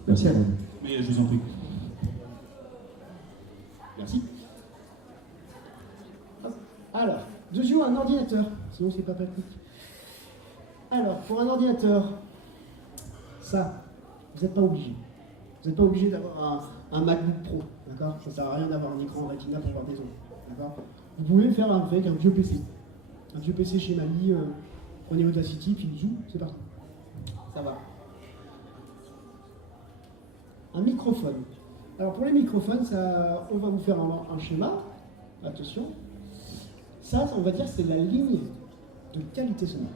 Merci Alain. Mais je vous en prie. Merci. Alors, deuxièmement, un ordinateur, sinon c'est pas pratique. Alors, pour un ordinateur, ça, vous n'êtes pas obligé. Vous n'êtes pas obligé d'avoir un MacBook Pro, d'accord? Ça ne sert à rien d'avoir un écran Retina pour voir des ondes, d'accord? Vous pouvez faire avec un vieux PC. Un vieux PC chez Mali, prenez Audacity, puis zou, c'est parti. Ça va. Un microphone. Alors pour les microphones, on va vous faire un schéma. Attention. Ça, on va dire, c'est la ligne de qualité sonore.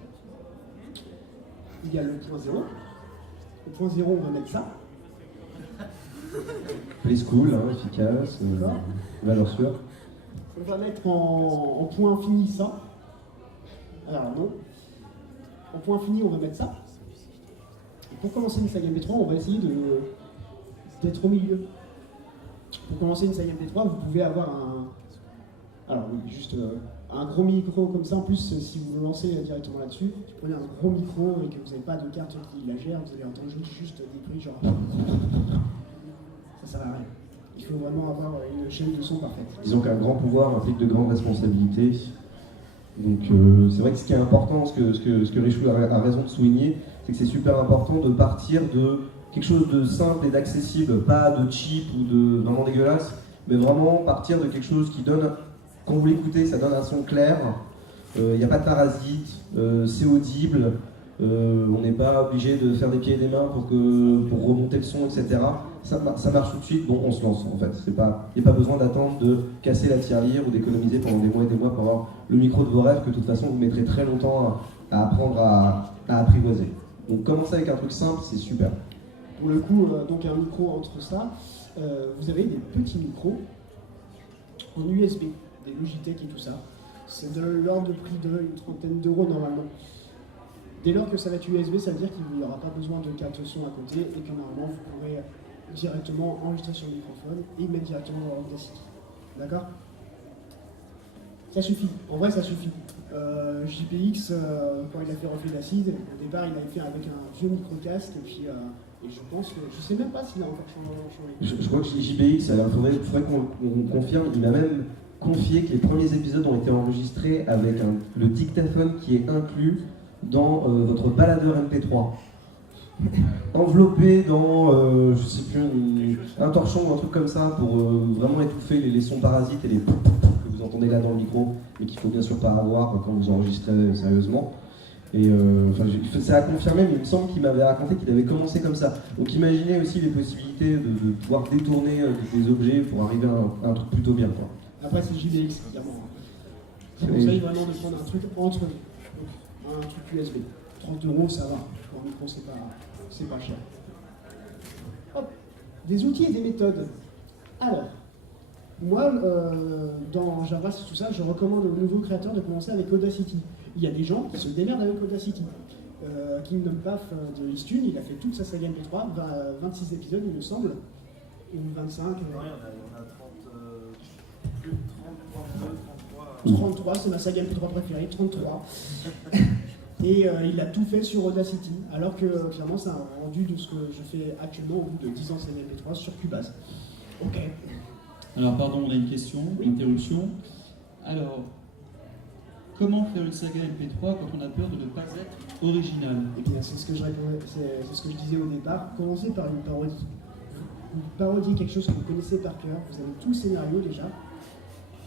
Il y a le point 0. Au point 0, on va mettre ça. Play cool, efficace, valeur sûre. On va mettre en point infini ça. Alors non. En point infini, on va mettre ça. Et pour commencer une saga MP3, on va essayer d'être au milieu. Pour commencer une saga MP3, vous pouvez avoir alors oui, juste un gros micro comme ça, en plus, si vous vous lancez directement là-dessus, si vous prenez un gros micro et que vous n'avez pas de carte qui la gère, vous allez entendre juste des bruits genre. Ça sert à rien. Il faut vraiment avoir une chaîne de son parfaite. Disons qu'un grand pouvoir implique de grandes responsabilités. Donc c'est vrai que ce qui est important, ce que Richou a raison de souligner, c'est que c'est super important de partir de quelque chose de simple et d'accessible, pas de cheap ou de vraiment dégueulasse, mais vraiment partir de quelque chose qui donne, quand vous l'écoutez, ça donne un son clair, il n'y a pas de parasites, c'est audible, on n'est pas obligé de faire des pieds et des mains pour remonter le son, etc. Ça marche tout de suite, bon on se lance en fait. Il n'y a pas besoin d'attendre de casser la tirelire ou d'économiser pendant des mois et des mois pour avoir le micro de vos rêves que de toute façon vous mettrez très longtemps à apprendre à apprivoiser. Donc commencer avec un truc simple, c'est super. Pour le coup, donc un micro entre ça, vous avez des petits micros en USB, des Logitech et tout ça. C'est de l'ordre de prix d'une trentaine d'euros normalement. Dès lors que ça va être USB, ça veut dire qu'il n'y aura pas besoin de carte son à côté et que normalement vous pourrez directement enregistrer sur le microphone et mettre directement dans Audacity. D'accord ? Ça suffit, en vrai ça suffit. JPX, quand il a fait Reflet d'Acide, au départ il avait fait avec un vieux micro-casque et puis et je pense que, je sais même pas s'il a encore changé. Je crois que JPX, il faudrait qu'on confirme, il m'a même confié que les premiers épisodes ont été enregistrés avec le dictaphone qui est inclus dans votre baladeur MP3. Enveloppé dans, je sais plus, un torchon ou un truc comme ça pour vraiment étouffer les sons parasites et les que vous entendez là dans le micro, mais qu'il faut bien sûr pas avoir quand vous enregistrez sérieusement. Et c'est à confirmer, mais il me semble qu'il m'avait raconté qu'il avait commencé comme ça. Donc imaginez aussi les possibilités de pouvoir détourner des objets pour arriver à un truc plutôt bien, quoi. Après c'est JPX, clairement. Je conseille vraiment de prendre un truc entre eux, un truc USB. 30 euros, ça va. Pour un micro, c'est pas cher. Hop. Des outils et des méthodes. Alors, moi, dans Java, c'est tout ça, je recommande aux nouveaux créateurs de commencer avec Audacity. Il y a des gens qui se démerdent avec Audacity. Kingdom Path de Istune, il a fait toute sa saga MP3, 26 épisodes, il me semble, ou 25. Non, il y en a 32, 33, c'est ma saga MP3 préférée, 33. Et il a tout fait sur Audacity, alors que clairement c'est un rendu de ce que je fais actuellement au bout de 10 ans de MP3 sur Cubase. Ok. Alors pardon, on a une question, une interruption. Alors, comment faire une saga MP3 quand on a peur de ne pas être original? Eh bien, c'est ce que je disais au départ. Commencez par une parodie. Vous parodiez quelque chose que vous connaissez par cœur, vous avez tout le scénario déjà,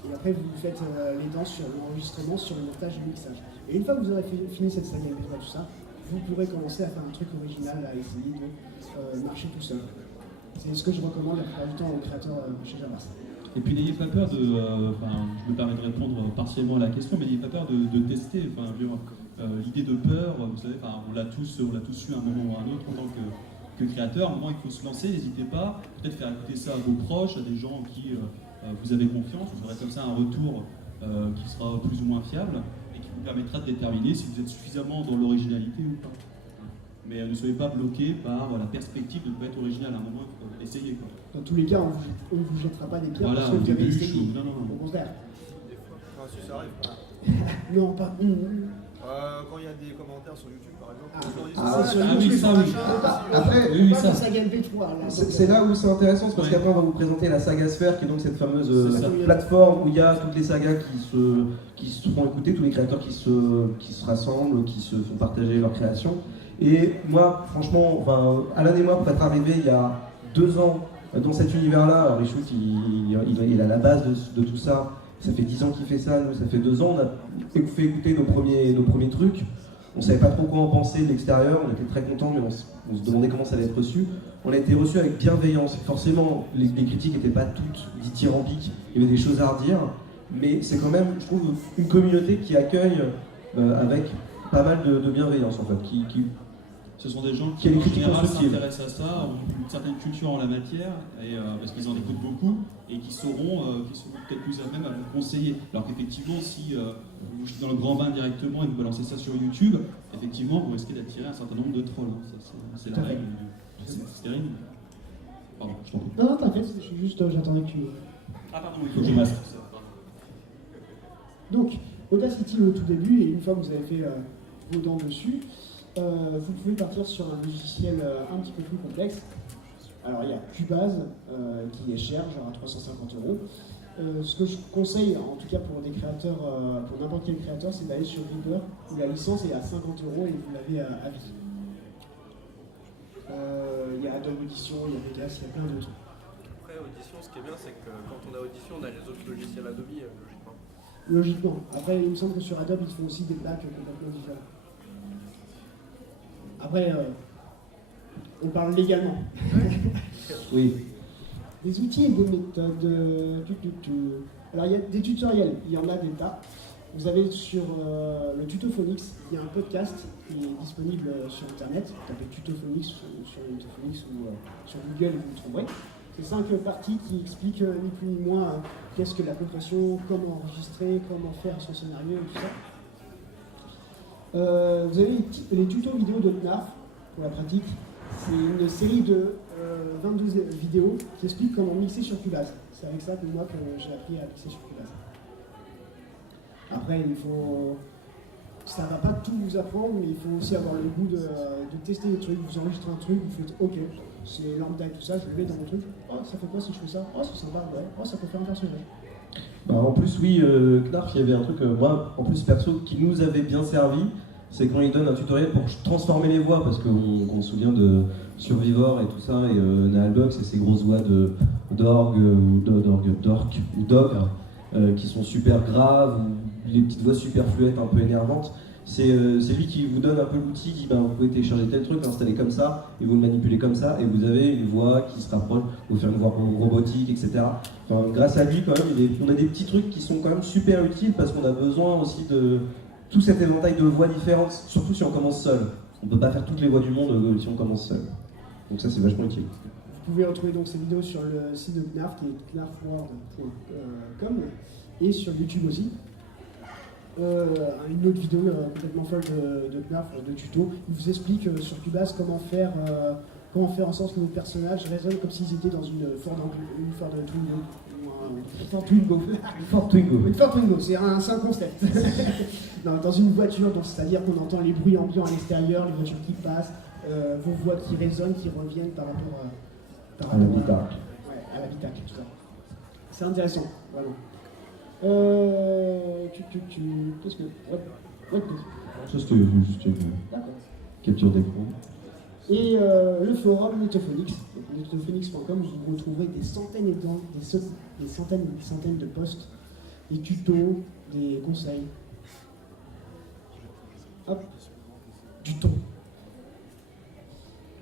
et après vous faites les dents sur l'enregistrement, sur le montage et le mixage. Et une fois que vous aurez fini cette saga MP3, tout ça, vous pourrez commencer à faire un truc original, à essayer de marcher tout seul. C'est ce que je recommande la plupart du temps aux créateurs chez Javas. Et puis n'ayez pas peur de, je me permets de répondre partiellement à la question, mais n'ayez pas peur de tester. L'idée de peur, vous savez, on l'a tous eu à un moment ou à un autre en tant que créateur. À un moment, il faut se lancer, n'hésitez pas. Peut-être faire écouter ça à vos proches, à des gens en qui vous avez confiance. Vous aurez comme ça un retour qui sera plus ou moins fiable et qui vous permettra de déterminer si vous êtes suffisamment dans l'originalité ou pas. Mais ne soyez pas bloqué par la perspective de ne pas être original. À un moment, il faut essayer. Dans tous les cas, on ne vous jettera pas des pierres Voilà, parce que vous avez essayé. Non. Au contraire. Des fois, si ça arrive. Non, pas. Quand il y a des commentaires sur YouTube, par exemple. Après, saga MP3. Là, c'est là où c'est intéressant, c'est parce qu'après on va vous présenter la saga Sphere, qui est donc cette fameuse plateforme où il y a toutes les sagas qui se font écouter, tous les créateurs qui se rassemblent, qui se font partager leur création. Et moi, franchement, Alan et moi, pour être arrivé il y a 2 ans dans cet univers-là, Richou, il a la base de tout ça. Ça fait 10 ans qu'il fait ça, nous ça fait 2 ans, on a fait écouter nos premiers trucs. On savait pas trop quoi en penser de l'extérieur, on était très contents, mais on se demandait comment ça allait être reçu. On a été reçu avec bienveillance. Forcément, les critiques n'étaient pas toutes dithyrambiques, il y avait des choses à redire, mais c'est quand même, je trouve, une communauté qui accueille avec pas mal de bienveillance en fait, Ce sont des gens qui en général s'intéressent à ça, ont une certaine culture en la matière, et, parce qu'ils en écoutent beaucoup, et qui seront peut-être plus à même à vous conseiller. Alors qu'effectivement, si vous jetez dans le grand bain directement et que vous balancez ça sur YouTube, effectivement, vous risquez d'attirer un certain nombre de trolls. C'est la règle. C'est terrible. Pardon, je t'en prie. Non, t'inquiète, j'attendais que tu... Ah pardon, il faut que je masque ça. Donc, Audacity au tout début, et une fois que vous avez fait vos dents dessus, vous pouvez partir sur un logiciel un petit peu plus complexe. Alors il y a Cubase qui est cher, genre à 350 €. Ce que je conseille, en tout cas pour des créateurs, pour n'importe quel créateur, c'est d'aller sur Reaper où la licence est à 50 € et vous l'avez à vie. Il y a Adobe Audition, il y a Vegas, il y a plein de trucs. Après, Audition, ce qui est bien, c'est que quand on a Audition, on a les autres logiciels Adobe, logiquement. Logiquement. Après, il me semble que sur Adobe, ils font aussi des packs complètement différents. Après, on parle légalement. Oui. Des outils et des méthodes. Alors, il y a des tutoriels, il y en a des tas. Vous avez sur le Tutophonix, il y a un podcast qui est disponible sur Internet. Vous tapez Tutophonix sur Tutophonix ou sur Google et vous le trouverez. C'est 5 parties qui expliquent ni plus ni moins qu'est-ce que la compression, comment enregistrer, comment faire son scénario et tout ça. Vous avez les tutos vidéo de Knarf pour la pratique. C'est une série de 22 vidéos qui expliquent comment mixer sur Cubase. C'est avec ça que moi que j'ai appris à mixer sur Cubase. Après, ça va pas tout vous apprendre, mais il faut aussi avoir le goût de tester les trucs. Vous enregistrez un truc, vous faites OK, c'est lambda et tout ça, je le mets dans mon truc. Oh, ça fait quoi si je fais ça? Oh, c'est sympa, ouais. Oh, ça peut faire un personnage. Bah, en plus, oui, Knarf, il y avait un truc, moi, en plus, perso, qui nous avait bien servi, c'est quand il donne un tutoriel pour transformer les voix, parce qu'on se souvient de Survivor et tout ça, et Naalbox et ses grosses voix d'orgue ou d'orque ou d'ogre, qui sont super graves, ou les petites voix super fluettes, un peu énervantes. C'est lui qui vous donne un peu l'outil, qui dit vous pouvez télécharger tel truc, l'installer comme ça, et vous le manipulez comme ça, et vous avez une voix qui se rapproche, vous faire une voix robotique, etc. Enfin, grâce à lui, quand même, on a des petits trucs qui sont quand même super utiles, parce qu'on a besoin aussi de tout cet éventail de voix différentes, surtout si on commence seul. On ne peut pas faire toutes les voix du monde si on commence seul. Donc ça, c'est vachement utile. Vous pouvez retrouver donc ces vidéos sur le site de Knarf, qui est knarfworld.com, et sur YouTube aussi. Une autre vidéo complètement folle de Knarf, de tuto. Il vous explique sur Cubase comment faire en sorte que vos personnages résonnent comme s'ils étaient dans une Ford Twingo. Une Ford Twingo, c'est un concept. Non, dans une voiture, c'est-à-dire qu'on entend les bruits ambiants à l'extérieur, les voitures qui passent, vos voix qui résonnent, qui reviennent par rapport à l'habitacle. À l'habitacle, tout ça. C'est intéressant, vraiment. Qu'est-ce que... Ouais, Ça, c'était juste une capture d'écran. Et le forum Netophonix, donc netophonix.com, où vous retrouverez des centaines de posts, des tutos, des conseils. Hop, du ton.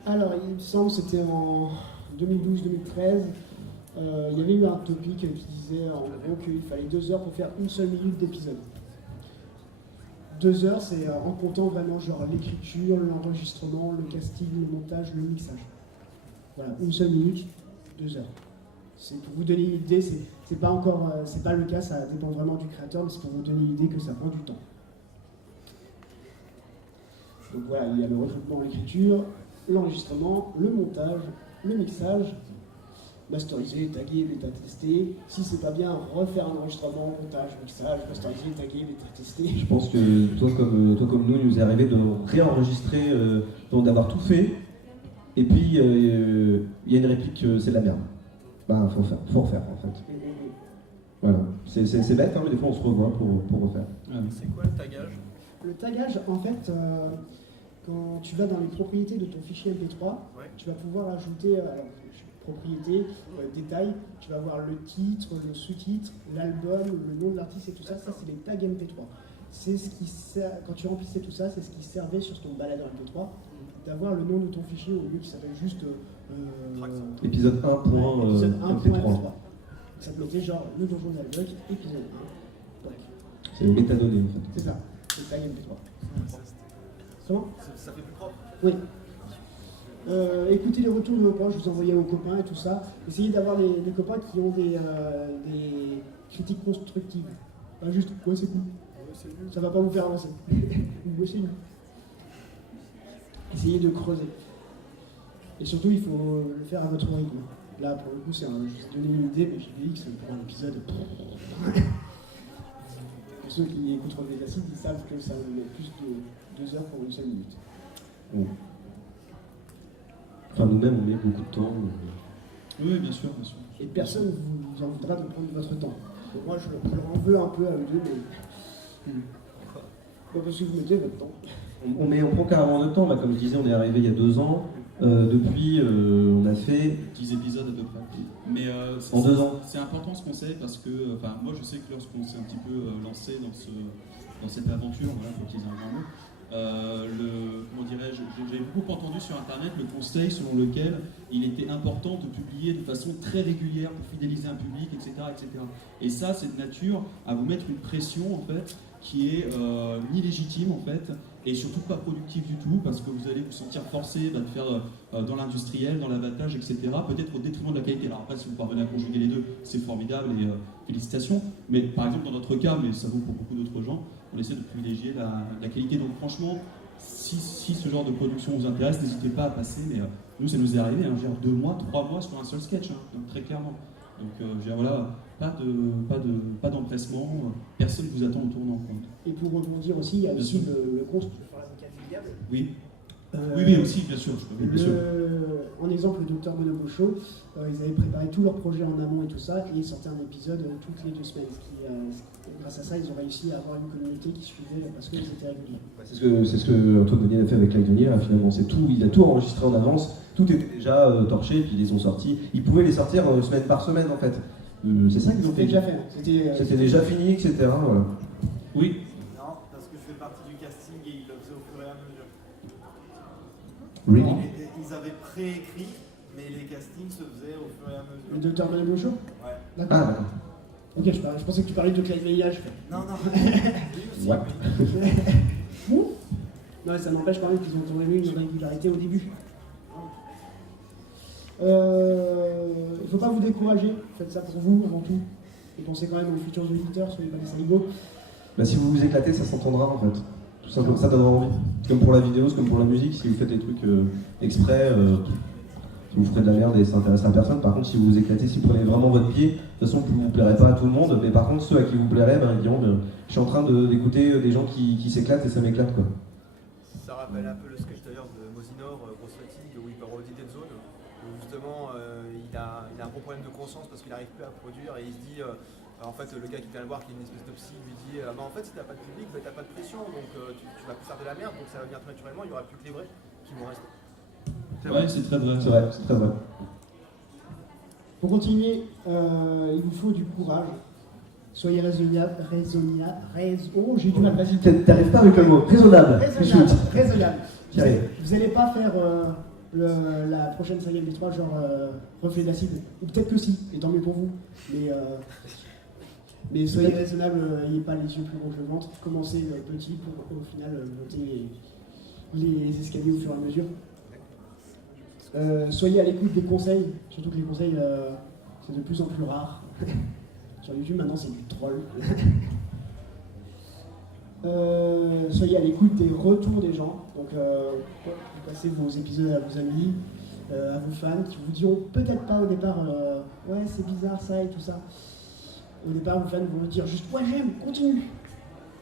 Alors, il me semble que c'était en 2012-2013, il y avait eu un topic qui disait en gros qu'il fallait 2 heures pour faire une seule minute d'épisode. 2 heures, c'est en comptant vraiment genre l'écriture, l'enregistrement, le casting, le montage, le mixage. Voilà, une seule minute, 2 heures. C'est pour vous donner une idée, c'est pas le cas, ça dépend vraiment du créateur, mais c'est pour vous donner l'idée que ça prend du temps. Donc voilà, il y a le recrutement, l'écriture, l'enregistrement, le montage, le mixage, masteriser, taguer, bêta-tester. Si c'est pas bien, refaire un enregistrement, montage, mixage, masteriser, taguer, bêta-tester. Je pense que toi comme nous, il nous est arrivé de réenregistrer, donc d'avoir tout fait, et puis il y a une réplique, c'est de la merde. Bah, faut refaire en fait. Voilà, c'est bête, hein, mais des fois on se revoit pour refaire. C'est quoi le tagage? Le tagage, en fait, quand tu vas dans les propriétés de ton fichier MP3, Ouais. tu vas pouvoir ajouter, propriétés, détails, tu vas voir le titre, le sous-titre, l'album, le nom de l'artiste et tout ça, c'est les tags MP3. C'est ce qui sert, quand tu remplissais tout ça, c'est ce qui servait sur ton baladeur MP3, d'avoir le nom de ton fichier au lieu qu'il s'appelle juste Épisode 1.3. épisode 1.MP3. Ça te mettait genre le donjon d'Albuck, épisode 1. Bref. C'est les métadonnées en fait. C'est ça, c'est tag MP3. Comment ? Ça fait plus propre. Oui. Écoutez les retours de vos proches, vous envoyez aux copains et tout ça. Essayez d'avoir des copains qui ont des critiques constructives. Pas juste, ouais, c'est cool. Ça va pas vous faire avancer. Ouais, c'est nul. Essayez de creuser. Et surtout, il faut le faire à votre rythme. Là, pour le coup, c'est juste donner une idée, mais j'ai dit que c'est pour un épisode. ceux qui écoutent Relevé d'Acide, ils savent que ça met plus de 2 heures pour une seule minute. Bon. Enfin, nous-mêmes, on met beaucoup de temps. Oui, bien sûr, bien sûr. Et personne ne vous en voudra de prendre votre temps. Donc moi, je leur en veux un peu à eux deux, mais. Pas parce que vous mettez votre temps. On prend carrément de temps. Bah, comme je disais, on est arrivé il y a 2 ans. Depuis, on a fait 10 épisodes à peu près. Mais en 2 ans. c'est important ce conseil parce que, moi je sais que lorsqu'on s'est un petit peu lancé dans cette aventure, voilà, faut utiliser un grand mot, comment dirais-je, j'avais beaucoup entendu sur internet le conseil selon lequel il était important de publier de façon très régulière pour fidéliser un public, etc. etc. Et ça, c'est de nature à vous mettre une pression en fait qui est ni légitime en fait, et surtout pas productif du tout, parce que vous allez vous sentir forcé de faire dans l'industriel, dans l'abattage, etc., peut-être au détriment de la qualité. Alors après, si vous parvenez à conjuguer les deux, c'est formidable et félicitations. Mais par exemple, dans notre cas, mais ça vaut pour beaucoup d'autres gens, on essaie de privilégier la qualité. Donc franchement, si ce genre de production vous intéresse, n'hésitez pas à passer. Mais nous, ça nous est arrivé, hein, genre 2 mois, 3 mois sur un seul sketch, hein, donc très clairement. Donc voilà, pas d'empressement, personne ne vous attend au tournant. Quoi. Et pour rebondir aussi, il y a Bien aussi sûr. le compte de Forazen Cavillard. Oui. Oui, aussi, bien sûr. Bien sûr. En exemple, le Dr Bonobo Show, ils avaient préparé tous leurs projets en amont et tout ça, et ils sortaient un épisode toutes les 2 semaines. Grâce à ça, ils ont réussi à avoir une communauté qui suivait parce qu'ils étaient réguliers. C'est ce que Antoine Meunier a fait avec Live Denier, finalement. C'est tout, il a tout enregistré en avance, tout était déjà torché, puis ils les ont sortis. Ils pouvaient les sortir semaine par semaine, en fait. C'est ça qu'ils ont C'était fait. déjà fait. C'était déjà fini, etc. Voilà. Oui. Non, parce que je fais partie du casting et ils le faisaient au fur et à mesure. Really? Ils avaient préécrit, mais les castings se faisaient au fur et à mesure. Le Dr Bonobo Show. Ouais. D'accord. Ah, d'accord. Ok, je pensais que tu parlais de Clive Meillage. Non, non. Lui aussi, Ouais. oui. Non, ça n'empêche quand même qu'ils ont tourné une régularité au début. Il ne faut pas vous décourager, faites ça pour vous avant tout. Et pensez quand même aux futurs auditeurs, soyez pas des saligots. Bah, si vous vous éclatez, ça s'entendra en fait. Tout simplement, ça donnera envie. C'est comme pour la vidéo, c'est comme pour la musique. Si vous faites des trucs exprès, vous ferez de la merde et ça intéressera personne. Par contre, si vous vous éclatez, si vous prenez vraiment votre pied, de toute façon, vous ne plairez pas à tout le monde. Mais par contre, ceux à qui vous plairez, ils diront je suis en train d'écouter des gens qui s'éclatent et ça m'éclate quoi. Ça rappelle un peu le sketch d'ailleurs de Mosinor, Grosse Fatigue, où il parodie Dead Zone, où justement il a un gros problème de conscience parce qu'il n'arrive plus à produire et il se dit, en fait le gars qui vient le voir qui est une espèce de psy lui dit en fait si t'as pas de public, t'as pas de pression donc tu vas plus faire de la merde donc ça va venir tout naturellement, il n'y aura plus que les vrais qui vont rester. Ouais, c'est très vrai. C'est vrai, c'est très vrai. Pour continuer, il vous faut du courage. Soyez raisonnable. Oh, j'ai du mal, vas-y. T'arrives pas avec le mot raisonnable. Raisonnable. Qui arrive. Vous n'allez pas faire la prochaine saga des 3 genre reflet d'acide. Ou peut-être que si, et tant mieux pour vous. Mais soyez raisonnable, n'ayez pas les yeux plus gros que le ventre. Commencez petit pour au final monter les escaliers au fur et à mesure. Soyez à l'écoute des conseils, surtout que les conseils c'est de plus en plus rare. Sur YouTube maintenant c'est du troll. Soyez à l'écoute des retours des gens. Donc vous passez vos épisodes à vos amis, à vos fans qui vous diront peut-être pas au départ ouais c'est bizarre ça et tout ça. Au départ vos fans vont vous dire juste ouais j'aime, continue.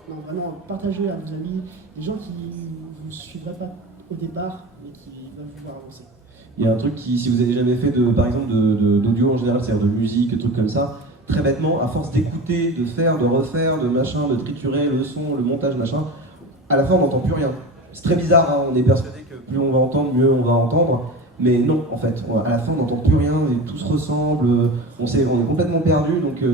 Non vraiment partagez à vos amis, des gens qui ne vous suivraient pas au départ mais qui veulent vous voir avancer. Il y a un truc qui, si vous avez jamais fait par exemple d'audio en général, c'est-à-dire de musique, de trucs comme ça, très bêtement, à force d'écouter, de faire, de refaire, de machin, de triturer le son, le montage, machin, à la fin on n'entend plus rien. C'est très bizarre, hein, on est persuadé que plus on va entendre, mieux on va entendre, mais non en fait, à la fin on n'entend plus rien, et tout se ressemble, on est complètement perdu, donc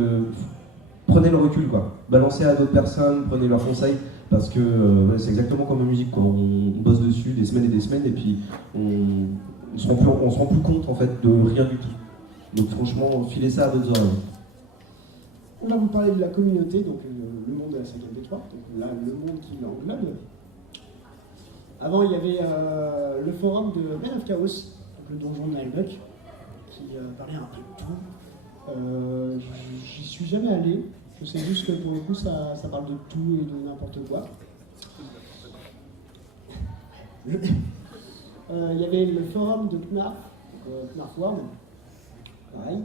prenez le recul quoi, balancez à d'autres personnes, prenez leurs conseils, parce que c'est exactement comme la musique, quoi. On bosse dessus des semaines et puis on se rend plus compte en fait de rien du tout. Donc franchement, filez ça à d'autres oreilles. On va vous parler de la communauté, donc le monde de la saga B3, donc là le monde qui l'englobe. Avant il y avait le forum de Men of Chaos, donc le donjon de Nightbuck, qui parlait un peu de tout. J'y suis jamais allé, je sais juste que pour le coup ça parle de tout et de n'importe quoi. Il y avait le forum de Knarf, Knarf World, pareil.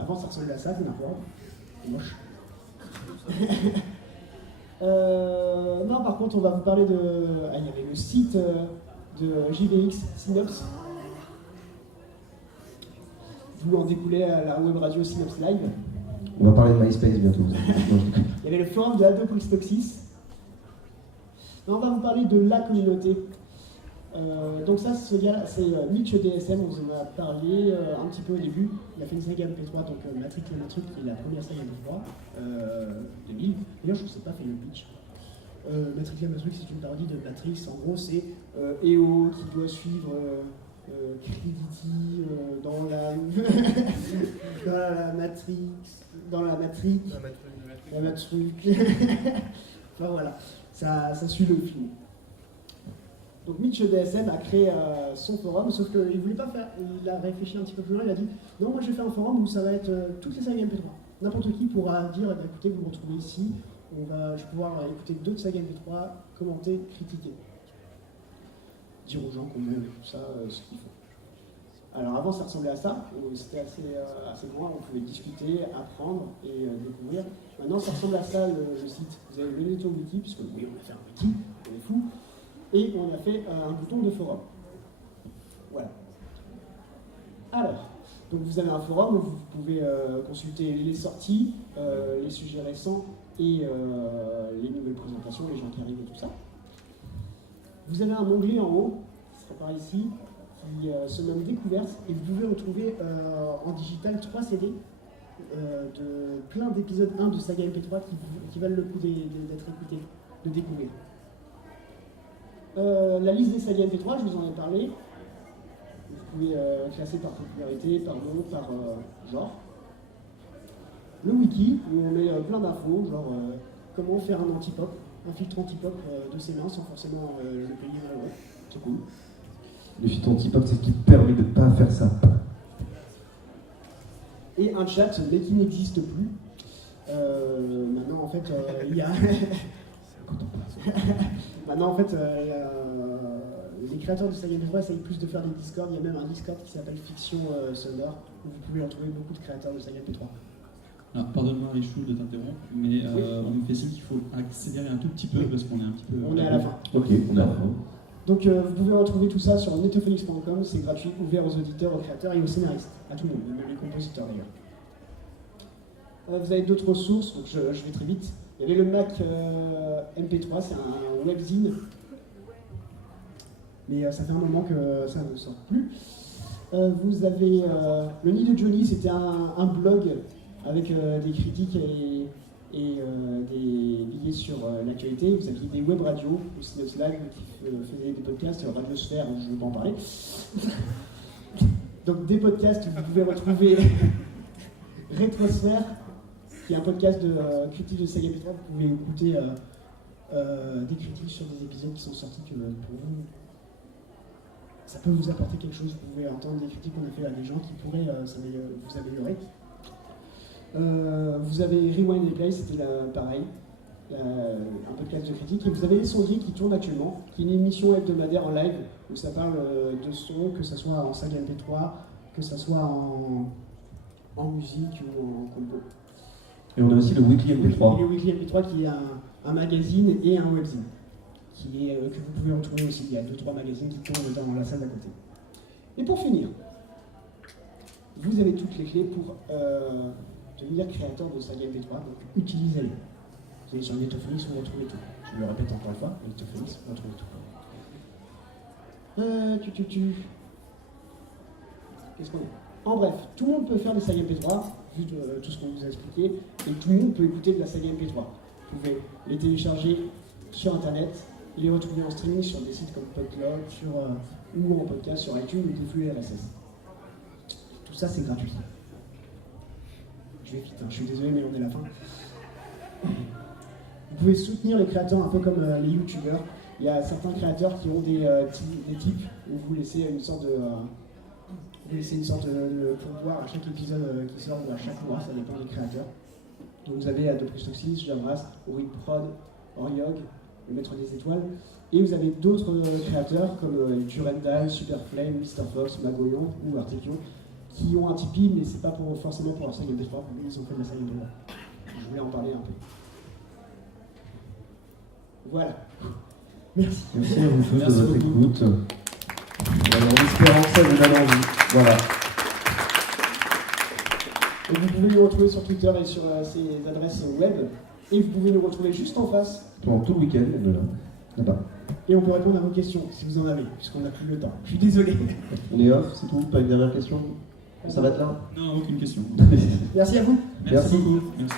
Avant ça ressemblait à ça, Knarf World, c'est moche. Non, par contre, on va vous parler de... Ah, il y avait le site de JVX Synops, d'où en découlait la web radio Synops Live. On va parler de MySpace bientôt. Il y avait le forum de Adopoxtoxis. On va vous parler de la communauté. Donc ça, ce gars, c'est Mitch DSM, on vous en a parlé un petit peu au début. Il a fait une saga MP3, donc Matrix le Matrix, qui est la première saga MP3, 2000. D'ailleurs, je ne sais pas fait le pitch. Matrix le Matrix, c'est une parodie de Matrix. En gros, c'est EO qui doit suivre Credity dans la dans la Matrix. La Matrix. Enfin voilà, ça suit le film. Donc Mitch DSM a créé son forum, sauf qu'il ne voulait pas faire, il a réfléchi un petit peu plus loin, il a dit non, moi je vais faire un forum où ça va être toutes les sagas MP3. N'importe qui pourra dire, eh bien, écoutez, vous me retrouvez ici, je vais pouvoir écouter d'autres sagas MP3, commenter, critiquer. Dire aux gens qu'on aime tout ça, ce qu'il faut. Alors avant ça ressemblait à ça, c'était assez grand, on pouvait discuter, apprendre et découvrir. Maintenant ça ressemble à ça le site. Vous avez le Netto Wiki, puisque oui on a fait un wiki, on est fou. Et on a fait un bouton de forum. Voilà. Alors, donc vous avez un forum où vous pouvez consulter les sorties, les sujets récents et les nouvelles présentations, les gens qui arrivent et tout ça. Vous avez un onglet en haut, ce sera par ici, qui se nomme Découverte, et vous pouvez retrouver en digital 3 CD de plein d'épisodes 1 de saga MP3 qui valent le coup d'être écoutés, de découvrir. La liste des sagas MP3, je vous en ai parlé. Vous pouvez classer par popularité, par nom, par genre. Le wiki, où on met plein d'infos, genre comment faire un anti-pop, un filtre anti-pop de ses mains sans forcément le payer. Ouais, c'est cool. Le filtre anti-pop, c'est ce qui permet de ne pas faire ça. Et un chat, mais qui n'existe plus. Maintenant, en fait, il y a... Maintenant, en fait, les créateurs de saga MP3 essayent plus de faire des Discord. Il y a même un Discord qui s'appelle Fiction Sonore, où vous pouvez retrouver beaucoup de créateurs de saga MP3. Alors, pardonne-moi, Richou, de t'interrompre, mais Oui. on me fait signe qu'il faut accélérer un tout petit peu parce qu'on est un petit peu. On est à la fin. Ok, on est à la fin. Donc, vous pouvez retrouver tout ça sur netophonix.com. C'est gratuit, ouvert aux auditeurs, aux créateurs et aux scénaristes. À tout le monde, même les compositeurs d'ailleurs. Vous avez d'autres ressources, donc je vais très vite. Il y avait le Mac MP3, c'est un webzine. Mais ça fait un moment que ça ne sort plus. Vous avez le Nid de Johnny, c'était un blog avec des critiques et des billets sur l'actualité. Vous aviez des web radios, le Synops Live qui faisait des podcasts, Radiosphère, je ne veux pas en parler. Donc des podcasts où vous pouvez retrouver Rétrosphère, qui est un podcast de critique de saga MP3. Vous pouvez écouter des critiques sur des épisodes qui sont sortis que pour vous, ça peut vous apporter quelque chose. Vous pouvez entendre des critiques qu'on a fait à des gens qui pourraient vous améliorer. Vous avez Rewind Replay, c'était pareil, un podcast de critique. Et vous avez Les Sondiers qui tourne actuellement, qui est une émission hebdomadaire en live où ça parle de son, que ce soit en saga MP3, que ce soit en musique ou en combo. Et on a aussi le Weekly MP3. Et le Weekly MP3 qui est un magazine et un webzine que vous pouvez retrouver aussi. Il y a 2-3 magazines qui tournent dans la salle d'à côté. Et pour finir, vous avez toutes les clés pour devenir créateur de saga MP3, donc utilisez-les. Vous allez sur Netophonix, vous retrouvez tout. Je le répète encore une fois, Netophonix, vous retrouvez tout. Qu'est-ce qu'on a ? En bref, tout le monde peut faire des sagas MP3, vu tout ce qu'on vous a expliqué, et tout le monde peut écouter de la saga MP3. Vous pouvez les télécharger sur Internet, les retrouver en streaming sur des sites comme Podlog, ou en podcast sur iTunes ou des flux RSS. Tout ça, c'est gratuit. Je vais vite, je suis désolé, mais on est à la fin. Vous pouvez soutenir les créateurs un peu comme les youtubeurs. Il y a certains créateurs qui ont des types où vous laissez une sorte de pourboire à chaque épisode qui sort ou à chaque mois, ça dépend des créateurs. Donc vous avez Adopoxtoxis, Jamras, Auric Prod, Oriog, le maître des étoiles, et vous avez d'autres créateurs comme Turendal, Superflame, Mr. Fox, Magoyon ou Artekion qui ont un Tipeee, mais c'est pas forcément pour leur saga MP3, ils ont fait de la saga MP3. Je voulais en parler un peu. Voilà. Merci. Merci à vous tous Merci de votre beaucoup. écoute. Voilà, en espérant que ça vous donne envie. Voilà. Et vous pouvez nous retrouver sur Twitter et sur ces adresses web. Et vous pouvez nous retrouver juste en face. Pendant tout le week-end, on est là. Là-bas. Et on peut répondre à vos questions, si vous en avez, puisqu'on n'a plus le temps. Je suis désolé. On est off, c'est tout. Pas une dernière question. Ça va être là. Non, aucune question. Merci à vous. Merci beaucoup. Merci.